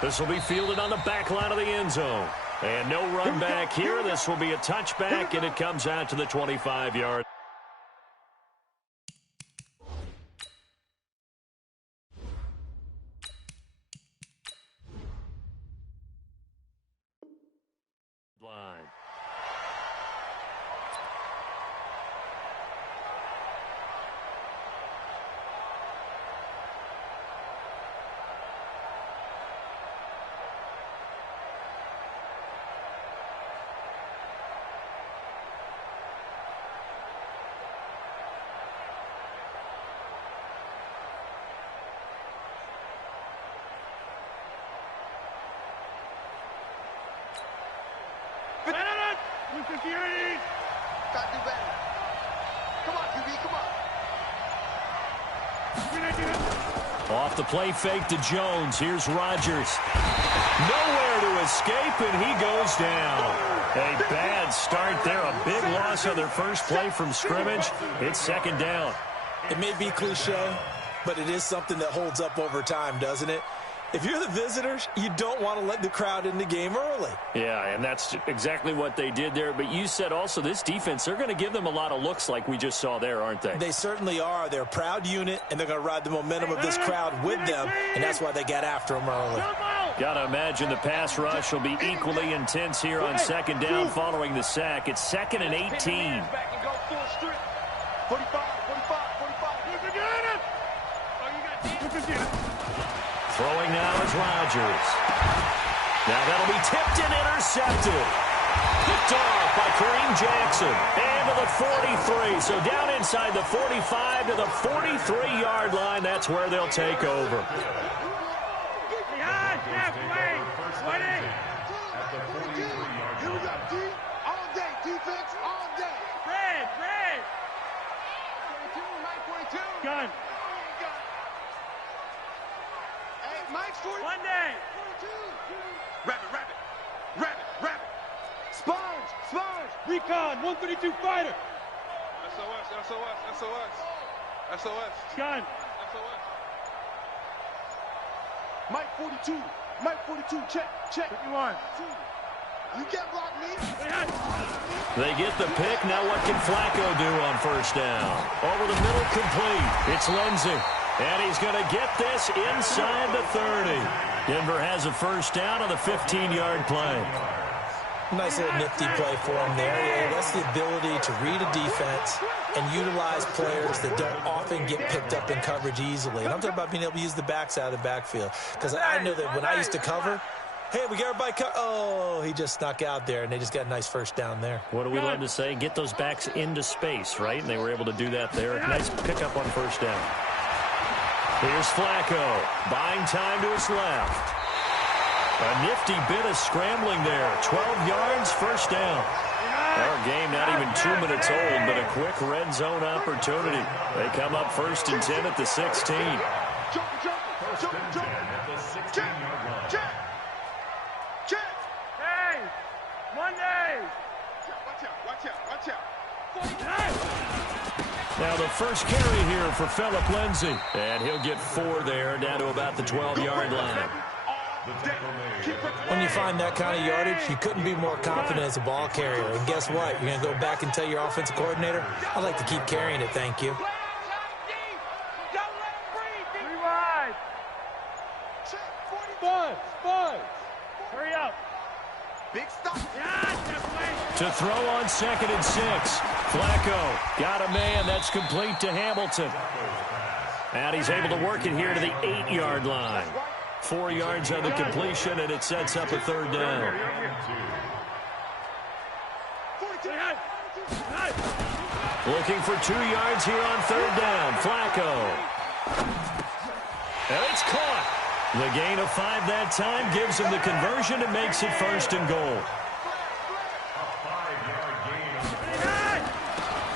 This will be fielded on the back line of the end zone. And no run back here. This will be a touchback, and it comes out to the 25-yard. Line. Gotta do better. Come on, QB, come on. Off the play fake to Jones. Here's Rodgers. Nowhere to escape, and he goes down. A bad start there. A big loss on their first play from scrimmage. It's second down. It may be cliche, but it is something that holds up over time, doesn't it? If you're the visitors, you don't want to let the crowd in the game early. Yeah, and that's exactly what they did there. But you said also this defense, they're going to give them a lot of looks like we just saw there, aren't they? They certainly are. They're a proud unit, and they're going to ride the momentum of this crowd with them, and that's why they got after them early. Got to imagine the pass rush will be equally intense here on second down following the sack. It's 2nd and 18. 45, 45. Throwing now is Rodgers. Now that'll be tipped and intercepted. Picked off by Kareem Jackson. And to the 43. So down inside the 45 to the 43-yard line. That's where they'll take over. Behind, halfway, 20. Here we go, D. All day, defense, all day. Red. 42. Gun. Mike's 40. One day. Rabbit. Sponge. Recon, 132 fighter. SOS. Gun. Mike 42, check. 51. You can't block me. They get the pick. Now what can Flacco do on first down? Over the middle, complete. It's Lindsey. And he's going to get this inside the 30. Denver has a first down on the 15-yard play. Nice little nifty play for him there. Yeah, that's the ability to read a defense and utilize players that don't often get picked up in coverage easily. And I'm talking about being able to use the backs out of the backfield. Because I know that when I used to cover, hey, we got everybody oh, he just snuck out there, and they just got a nice first down there. What do we learn to say? Get those backs into space, right? And they were able to do that there. Nice pickup on first down. Here's Flacco, buying time to his left. A nifty bit of scrambling there. 12 yards, first down. Our game not even 2 minutes old, but a quick red zone opportunity. They come up 1st and 10 at the 16. First and 10 at the 16-yard line. Check. Hey, Monday. Watch out. Now the first carry here for Phillip Lindsay. And he'll get 4 there, down to about the 12-yard line. When you find that kind of yardage, you couldn't be more confident as a ball carrier. And guess what? You're going to go back and tell your offensive coordinator, I'd like to keep carrying it, thank you. Hurry up. Big stop. To throw on 2nd and 6. Flacco got a man. That's complete to Hamilton. And he's able to work it here to the 8-yard line. 4 yards on the completion, and it sets up a 3rd down. Looking for 2 yards here on 3rd down. Flacco. And it's caught. The gain of 5 that time gives him the conversion and makes it 1st and goal.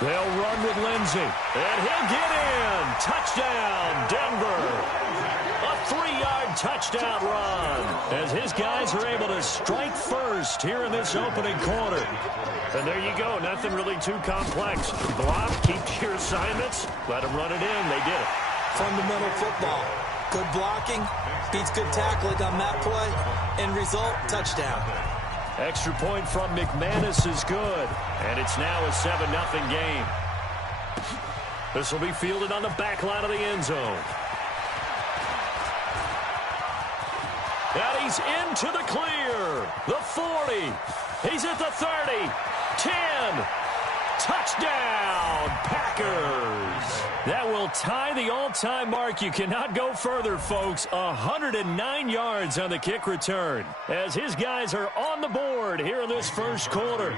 They'll run with Lindsay, and he'll get in. Touchdown, Denver. A 3-yard touchdown run as his guys are able to strike first here in this opening quarter. And there you go. Nothing really too complex. Block, keep your assignments, let them run it in. They did it. Fundamental football. Good blocking, beats good tackling on that play. End result, touchdown. Extra point from McManus is good. And it's now a 7-0 game. This will be fielded on the back line of the end zone. And he's into the clear. The 40. He's at the 30. 10. Touchdown, Packers. That will tie the all-time mark. You cannot go further, folks. 109 yards on the kick return as his guys are on the board here in this first quarter.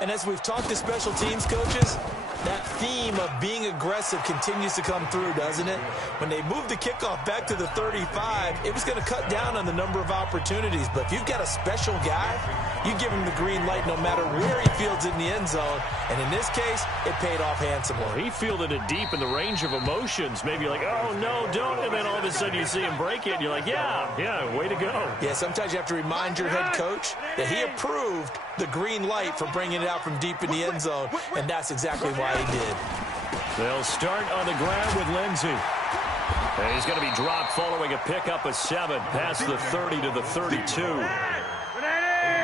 And as we've talked to special teams coaches, that theme of being aggressive continues to come through, doesn't it? When they moved the kickoff back to the 35, it was going to cut down on the number of opportunities. But if you've got a special guy, you give him the green light no matter where he fields it in the end zone. And in this case, it paid off handsomely. Well, he fielded it deep in the range of emotions. Maybe like, oh, no, don't. And then all of a sudden you see him break it, and you're like, yeah, way to go. Yeah, sometimes you have to remind your head coach that he approved the green light for bringing it out from deep in the end zone, and that's exactly why he did. They'll start on the ground with Lindsay. And he's going to be dropped following a pickup of 7 past the 30 to the 32.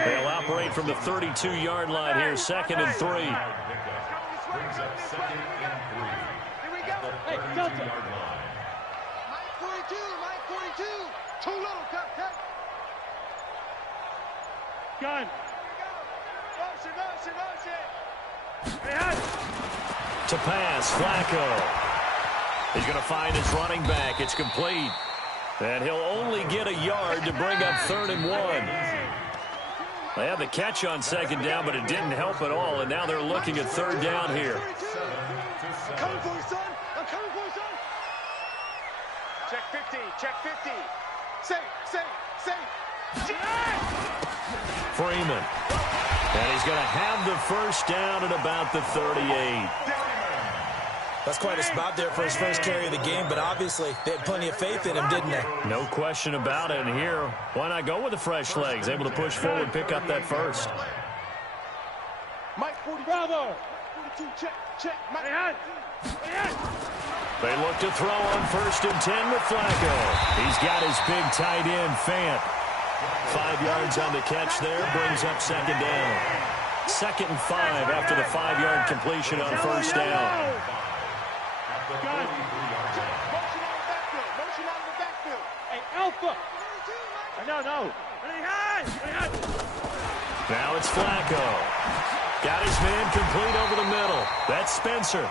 They'll operate from the 32-yard line here, 2nd and 3. Brings up 2nd and 3. Here we go. Hey, Delta. Line 42. Too little, cut. Gun. Motion. To pass, Flacco. He's going to find his running back. It's complete. And he'll only get a yard to bring up 3rd and 1. They had the catch on 2nd down, but it didn't help at all. And now they're looking at 3rd down here. I'm coming for you, son. Check 50. Say. Freeman. And he's going to have the first down at about the 38. That's quite a spot there for his first carry of the game, but obviously they had plenty of faith in him, didn't they? No question about it. And here, why not go with the fresh legs? Able to push forward, pick up that first. Mike 40. Bravo. 42, check. Mike. They look to throw on 1st and 10 with Flacco. He's got his big tight end, Fant. 5 yards on the catch there, brings up 2nd down. 2nd and 5 after the 5-yard completion on 1st down. Motion out of the backfield. Hey, Alpha. No. Now it's Flacco. Got his man complete over the middle. That's Spencer.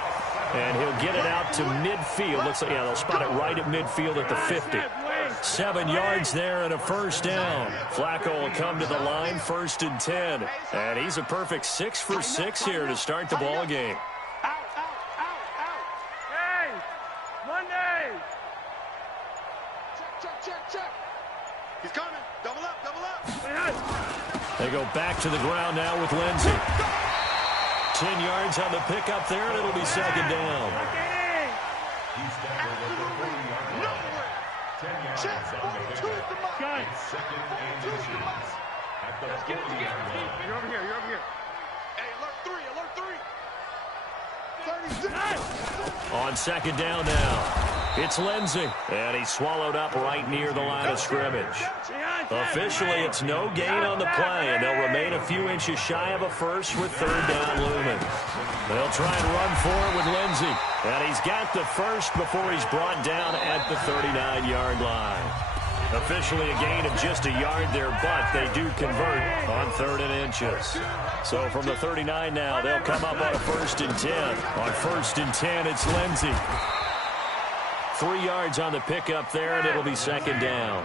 And he'll get it out to midfield. Looks like, yeah, they'll spot it right at midfield at the 50. 7 yards there and a first down. Flacco will come to the line, 1st and 10. And he's a perfect 6 for 6 here to start the ball game. Out. Hey, Monday. Check. He's coming. Double up. They go back to the ground now with Lindsey. 10 yards on the pickup there, and it'll be 2nd down. He's tackled at the 40-yard line. 10 yards on the pickup. It's 2nd and inches at the 40-yard line. You're over here. Hey, alert 3. 36. On 2nd down now. It's Lindsey, and he's swallowed up right near the line of scrimmage. Officially, it's no gain on the play, and they'll remain a few inches shy of a first with 3rd down looming. They'll try and run for it with Lindsey, and he's got the first before he's brought down at the 39-yard line. Officially a gain of just a yard there, but they do convert on 3rd and inches. So from the 39 now, they'll come up on a 1st and 10. On 1st and 10, it's Lindsey. 3 yards on the pickup there, and it'll be 2nd down.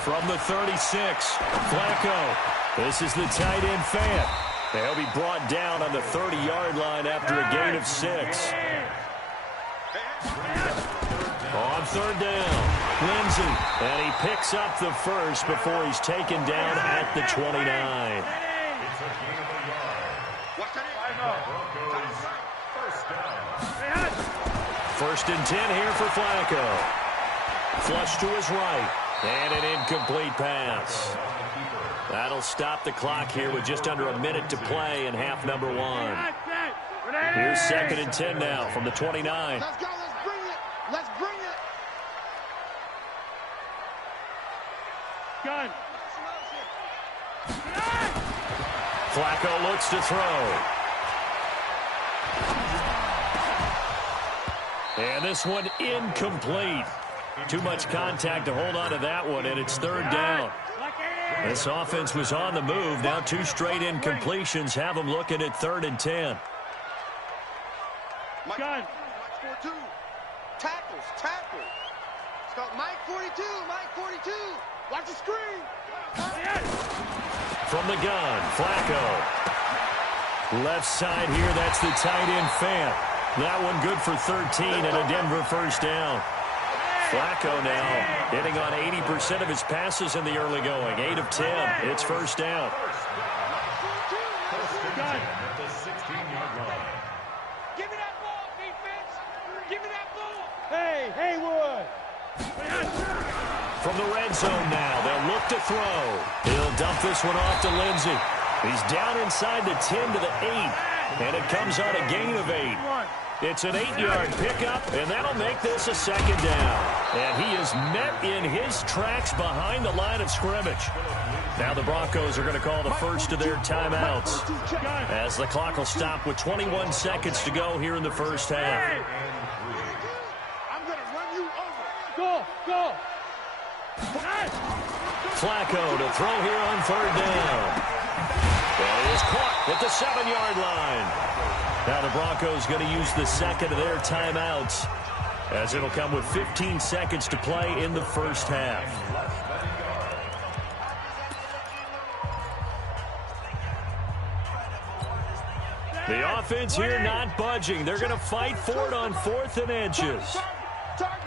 From the 36, Flacco. This is the tight end Fant. They'll be brought down on the 30-yard line after a gain of 6. On 3rd down, Lindsey. And he picks up the first before he's taken down at the 29. It's a gain of a yard. First and 10 here for Flacco. Flush to his right. And an incomplete pass. That'll stop the clock here with just under a minute to play in half number 1. Here's 2nd and 10 now from the 29. Let's go. Let's bring it. Gun. Flacco looks to throw. And this one incomplete. Too much contact to hold on to that one, and it's 3rd down. This offense was on the move. Now 2 straight incompletions have them looking at 3rd and 10. Gun. Mike 42. Tackles. It's got Mike 42. Watch the screen. From the gun, Flacco. Left side here, that's the tight end Fant. That one good for 13 and a Denver first down. Flacco now hitting on 80% of his passes in the early going. 8 of 10. It's first down. At the 16-yard line. Give me that ball, defense. Give me that ball. Hey, Haywood. From the red zone now, they'll look to throw. He'll dump this one off to Lindsey. He's down inside the 10 to the 8, and it comes on a gain of 8. It's an 8-yard pickup, and that'll make this a 2nd down. And he is met in his tracks behind the line of scrimmage. Now the Broncos are going to call the first of their timeouts as the clock will stop with 21 seconds to go here in the first half. I'm going to run you over. Go. Flacco to throw here on 3rd down. And he is caught at the 7-yard line. Now the Broncos going to use the 2nd of their timeouts as it'll come with 15 seconds to play in the first half. The offense here not budging. They're going to fight for it on 4th and inches. Target.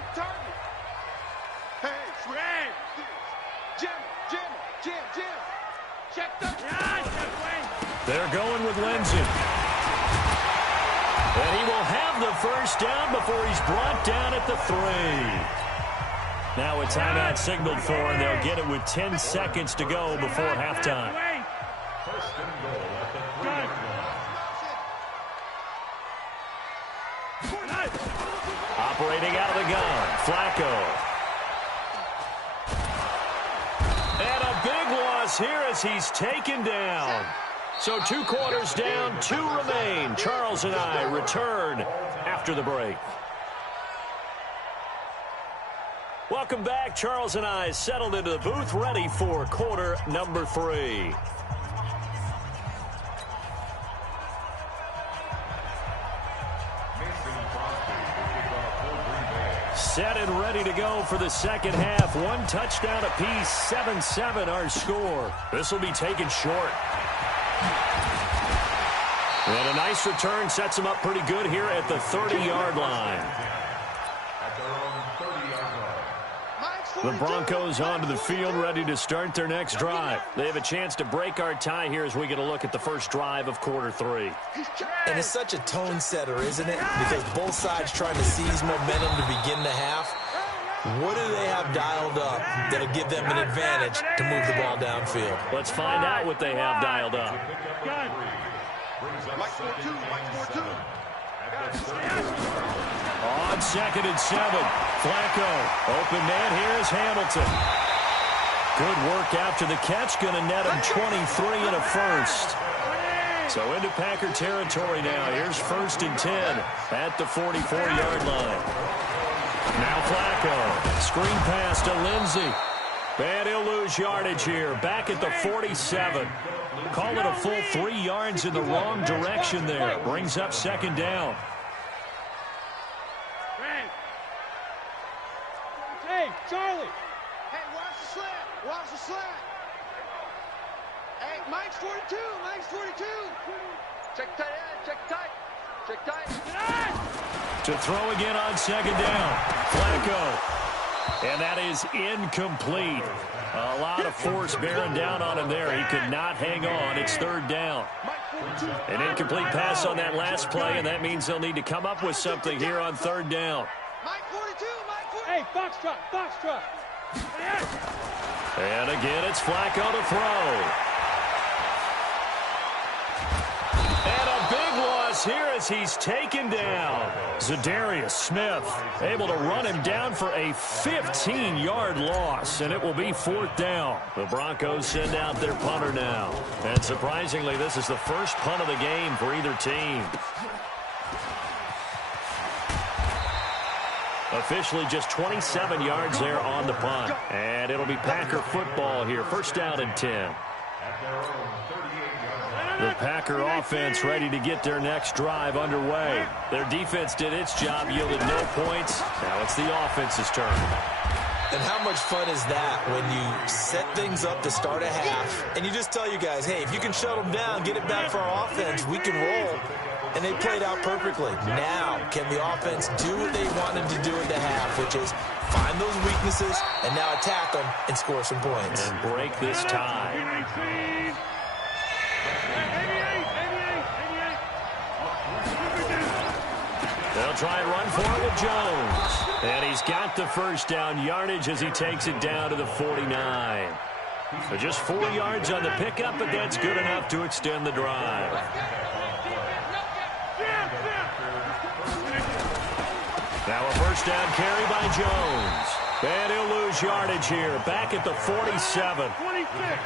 Hey, Red. Jim. Check the. They're going with Lindsey. And he will have the first down before he's brought down at the 3. Now a timeout signaled for, and they'll get it with 10 seconds to go before halftime. First and goal at the 3-yard line. Operating out of the gun, Flacco. And a big loss here as he's taken down. So 2 quarters down, 2 remain. Charles and I return after the break. Welcome back. Charles and I settled into the booth, ready for quarter number 3. Set and ready to go for the second half. 1 touchdown apiece, 7-7 our score. This will be taken short. And a nice return sets them up pretty good here at the 30-yard line. The Broncos onto the field, ready to start their next drive. They have a chance to break our tie here as we get a look at the first drive of quarter 3. And it's such a tone setter, isn't it? Because both sides trying to seize momentum to begin the half. What do they have dialed up that'll give them an advantage to move the ball downfield? Let's find out what they have dialed up. Mike 4-2, Mike 4-2. On 2nd and 7, Flacco, open man, here's Hamilton. Good work after the catch, going to net him 23 and a first. So into Packer territory now. Here's 1st and 10 at the 44-yard line. Now Flacco, screen pass to Lindsey. And he'll lose yardage here, back at the 47. Call it a full 3 yards in the wrong direction there. Brings up 2nd down. Hey, Charlie. Hey, watch the slant. Watch the slant. Hey, Mike's 42. Mike's 42. Check tight end. Check tight. Check tight. To throw again on 2nd down. Flacco. And that is incomplete. A lot of force bearing down on him there. He could not hang on. It's 3rd down. An incomplete pass on that last play, and that means they'll need to come up with something here on 3rd down. Mike 42. Mike 42. Hey, Foxtrot. Foxtrot. And again, it's Flacco to throw. And a big loss here as he's taken down. Zadarius Smith able to run him down for a 15-yard loss, and it will be 4th down. The Broncos send out their punter now. And surprisingly, this is the first punt of the game for either team. Officially just 27 yards there on the punt. And it'll be Packer football here. 1st down and 10. The Packer offense ready to get their next drive underway. Their defense did its job, yielded no points. Now it's the offense's turn. And how much fun is that when you set things up to start a half, and you just tell you guys, hey, if you can shut them down, get it back for our offense, we can roll. And they played out perfectly. Now, can the offense do what they wanted to do in the half, which is find those weaknesses and now attack them and score some points. And break this tie. They'll try and run for it with Jones. And he's got the 1st down yardage as he takes it down to the 49. So just 4 yards on the pickup, but that's good enough to extend the drive. Now a 1st down carry by Jones. And he'll lose yardage here, back at the 47.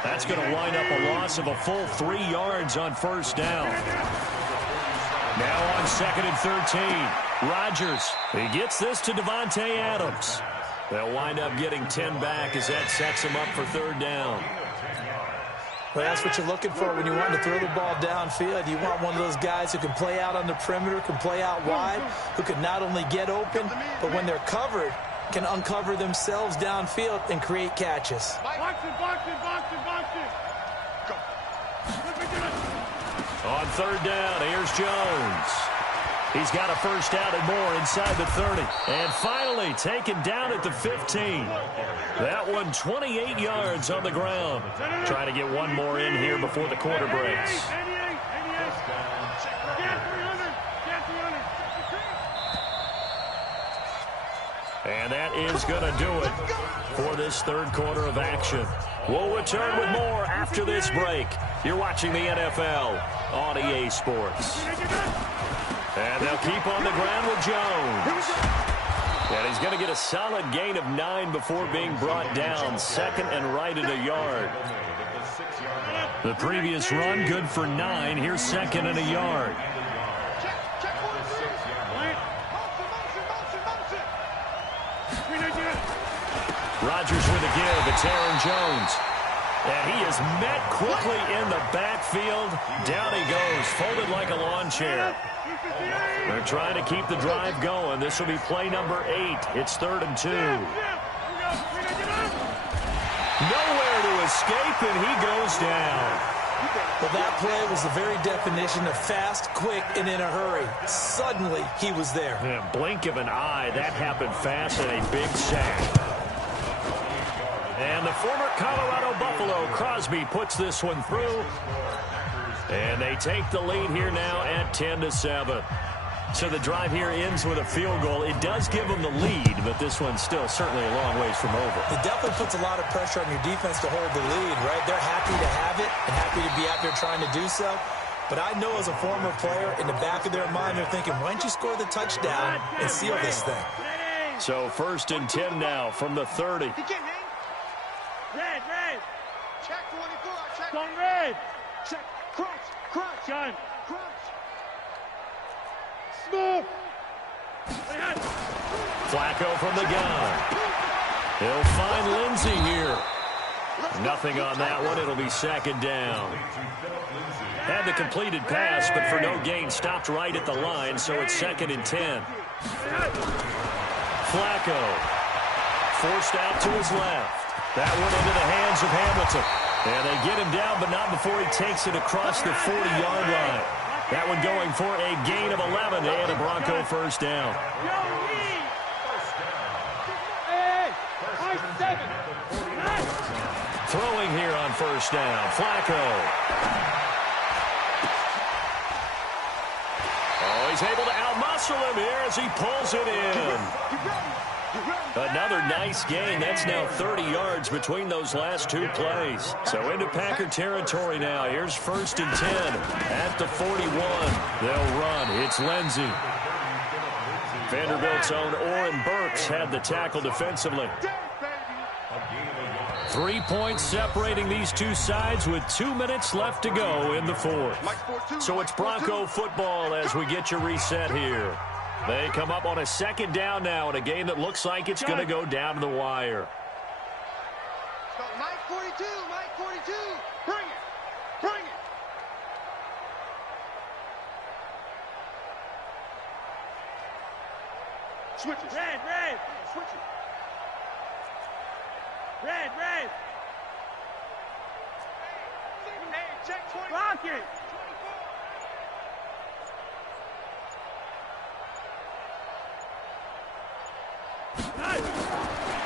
That's going to wind up a loss of a full 3 yards on 1st down. Now on 2nd and 13, Rodgers. He gets this to Devontae Adams. They'll wind up getting 10 back as that sets them up for 3rd down. Well, that's what you're looking for when you want to throw the ball downfield. You want one of those guys who can play out on the perimeter, can play out wide, who can not only get open, but when they're covered, can uncover themselves downfield and create catches. Box it, box it, box it, box it. Go. On 3rd down, here's Jones. He's got a 1st down and more inside the 30. And finally taken down at the 15. That one 28 yards on the ground. Trying to get one more in here before the quarter breaks. And that is going to do it for this 3rd quarter of action. We'll return with more after this break. You're watching the NFL on EA Sports. And they'll keep on the ground with Jones. And he's going to get a solid gain of 9 before being brought down. 2nd and right at a yard. The previous run good for 9. Here's 2nd and a yard. Rodgers with a give. It's Aaron Jones. And he is met quickly in the backfield. Down he goes, folded like a lawn chair. They're trying to keep the drive going. This will be play number 8. It's 3rd and 2. Nowhere to escape, and he goes down. Well, that play was the very definition of fast, quick, and in a hurry. Suddenly, he was there. Yeah, blink of an eye, that happened fast and a big sack. And the former Colorado Buffalo, Crosby, puts this one through. And they take the lead here now at 10-7. So the drive here ends with a field goal. It does give them the lead, but this one's still certainly a long ways from over. It definitely puts a lot of pressure on your defense to hold the lead, right? They're happy to have it and happy to be out there trying to do so. But I know as a former player, in the back of their mind, they're thinking, why don't you score the touchdown and seal this thing? So 1st and 10 now from the 30. Red. Check 24. Check. Going red. Check. Crunch. Gun. Crunch. Smooth. Flacco from the gun. He'll find Lindsey here. Nothing on that one. It'll be 2nd down. Had the completed pass, but for no gain, stopped right at the line, so it's 2nd and 10. Flacco forced out to his left. That one into the hands of Hamilton. And they get him down, but not before he takes it across the 40-yard line. That one going for a gain of 11 and a Bronco 1st down. Throwing here on 1st down. Flacco. Oh, he's able to outmuscle him here as he pulls it in. Another nice gain. That's now 30 yards between those last 2 plays. So into Packer territory now. Here's 1st and 10 at the 41. They'll run. It's Lindsey. Vanderbilt's own Oren Burks had the tackle defensively. 3 points separating these two sides with 2 minutes left to go in the 4th. So it's Bronco football as we get your reset here. They come up on a 2nd down now in a game that looks like it's going to go down to the wire. Mike 42. Bring it. Switches. Red. Switches. Red. Hey, check 20. Block it.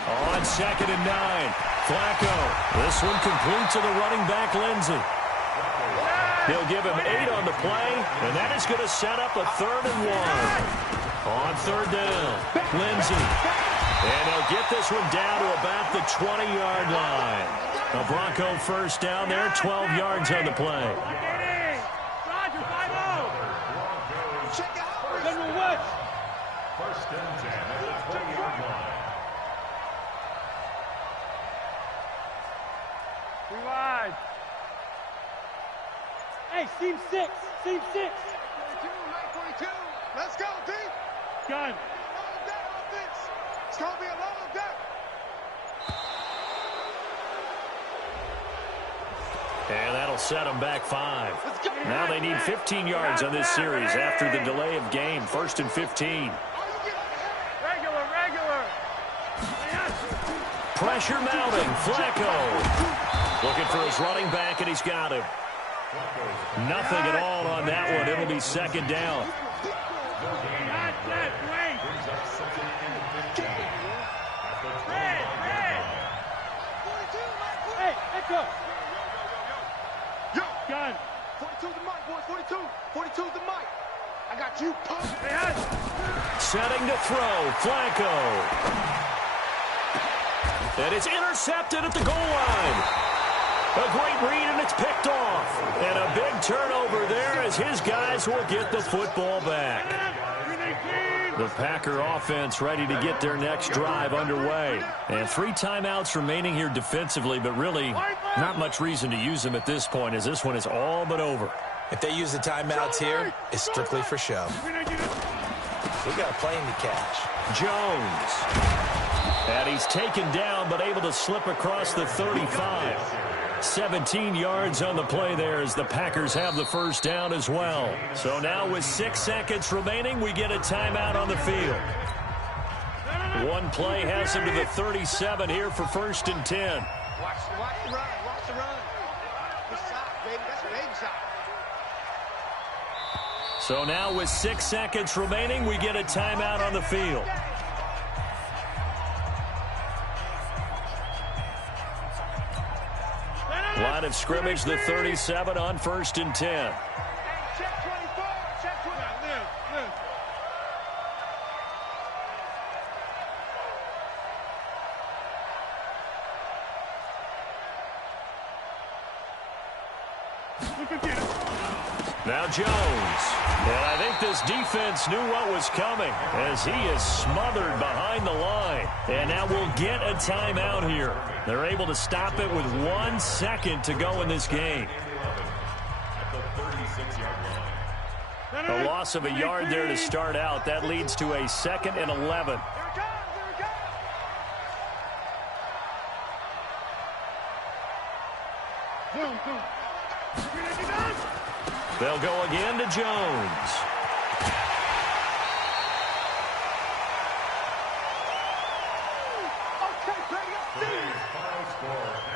On 2nd and 9, Flacco. This one complete to the running back, Lindsey. He'll give him 8 on the play, and that is going to set up a 3rd and 1. On 3rd down, Lindsey. And they'll get this one down to about the 20-yard line. A Bronco 1st down there, 12 yards on the play. Roger, 5-0. Check out. General West. 1st and 10 at the 20-yard line. Rewind. Hey, seam 6. 42, 42. Let's go, D. Gun. It's going to be a long day. And that'll set them back 5. Now they need 15 yards on this series after the delay of game. 1st and 15. Regular. Pressure mounting. Flacco looking for his running back, and he's got him. Nothing at all on that one. It'll be 2nd down. Hey, echo. Yo, gun. 42 the mic, boys. 42. 42 the mic. I got you, punk. Setting to throw. Flacco. And it's intercepted at the goal line. A great read, and it's picked off. And a big turnover there as his guys will get the football back. The Packer offense ready to get their next drive underway. And 3 timeouts remaining here defensively, but really not much reason to use them at this point as this one is all but over. If they use the timeouts here, it's strictly for show. We got a plane to catch. Jones. And he's taken down but able to slip across the 35. 17 yards on the play there as the Packers have the first down as well. So now with 6 seconds remaining, we get a timeout on the field. One play has him to the 37 here for 1st and 10. Watch the run. Watch the run. Good shot, baby. That's a big shot. So now with 6 seconds remaining, we get a timeout on the field. Line of scrimmage, the 37 on 1st and 10. Check 24. Check 24. Live. Now Jones. And I think this defense knew what was coming as he is smothered behind the line. And now we'll get a timeout here. They're able to stop it with 1 second to go in this game. A loss of a yard there to start out. That leads to a 2nd and 11. They'll go again to Jones.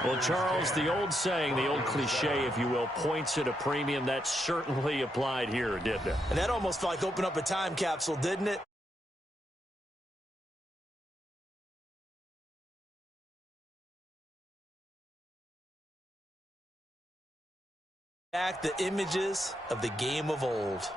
Well, Charles, the old saying, the old cliche, if you will, points at a premium, that certainly applied here, didn't it? And that almost like opened up a time capsule, didn't it? Back the images of the game of old.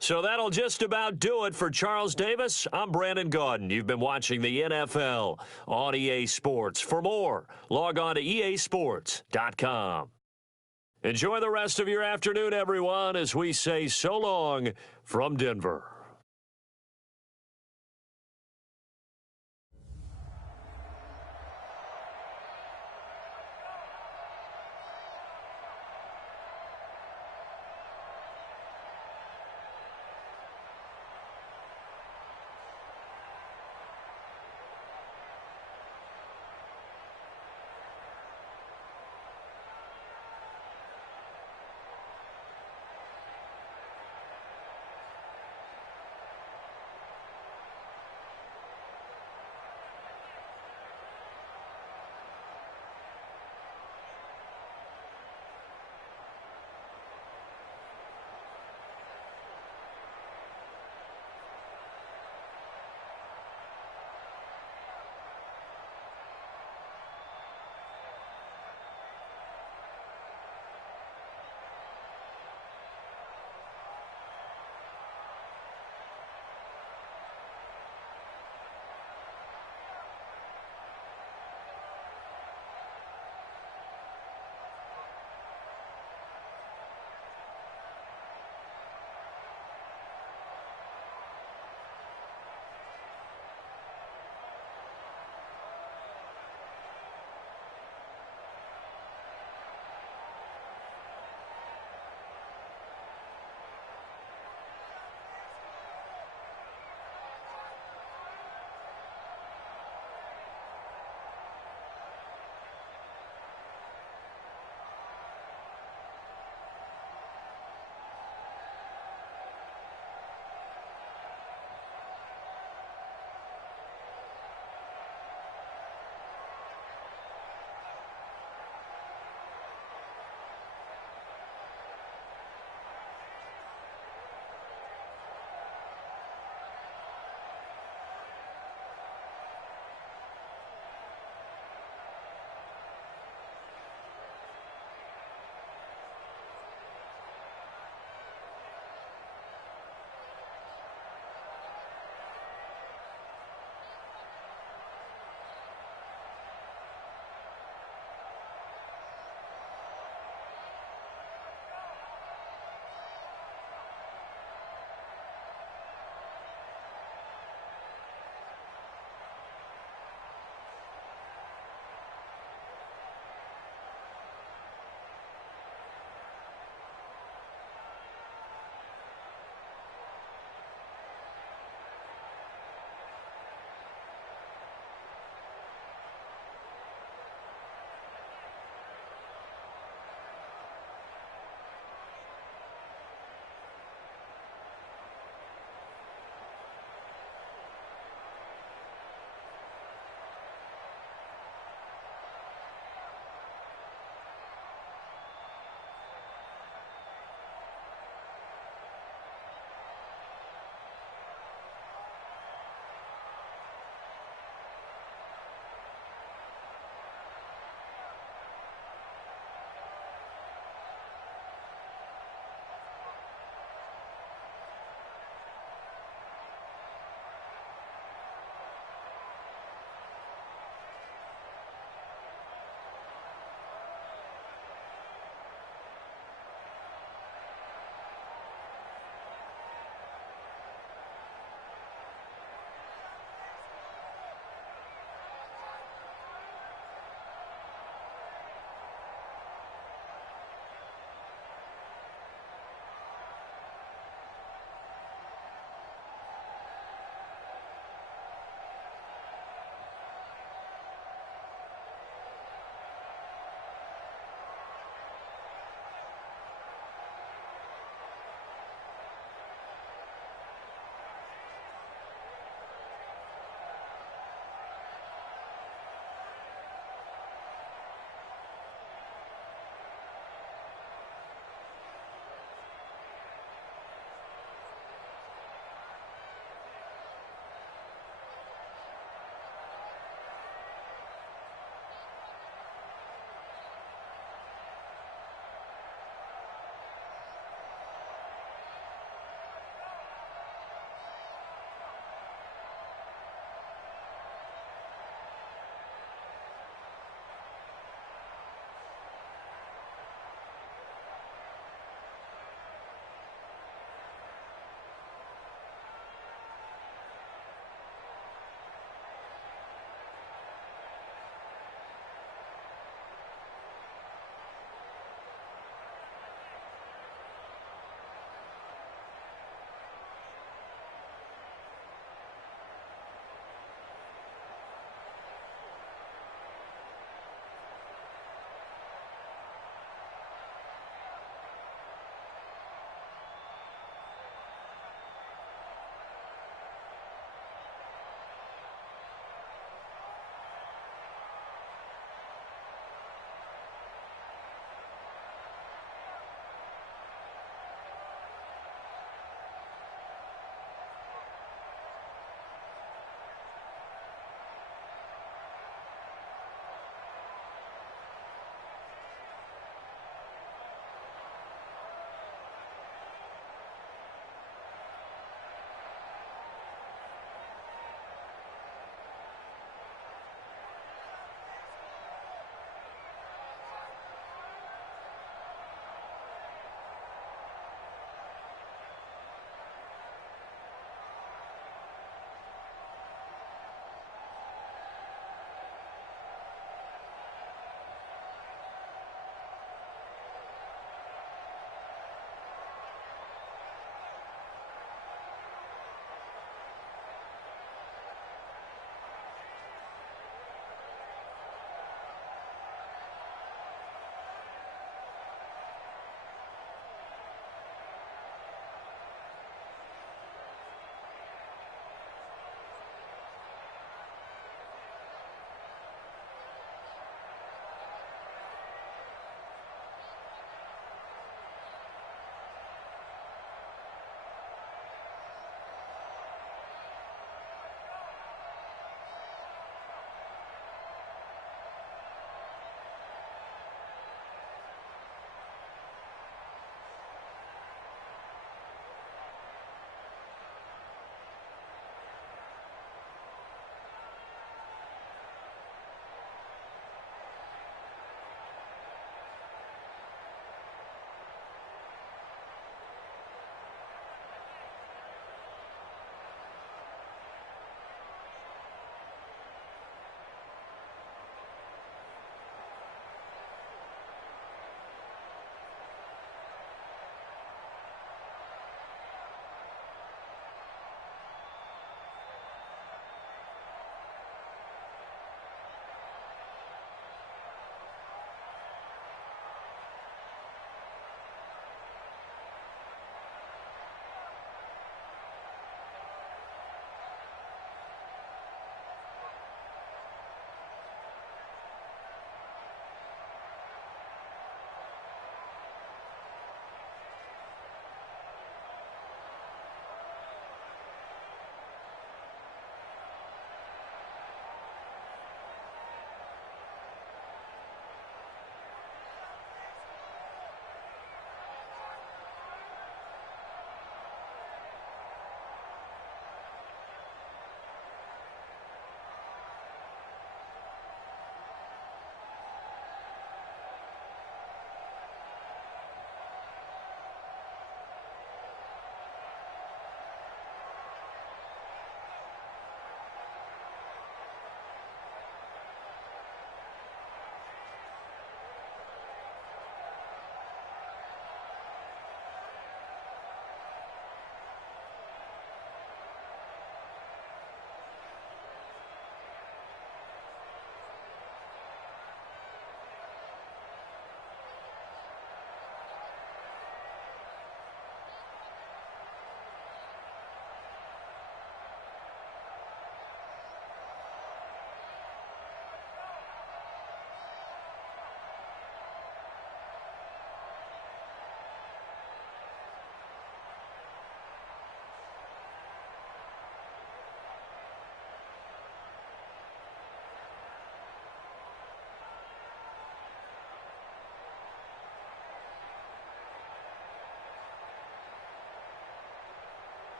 So that'll just about do it for Charles Davis. I'm Brandon Gaudin. You've been watching the NFL on EA Sports. For more, log on to easports.com. Enjoy the rest of your afternoon, everyone, as we say so long from Denver.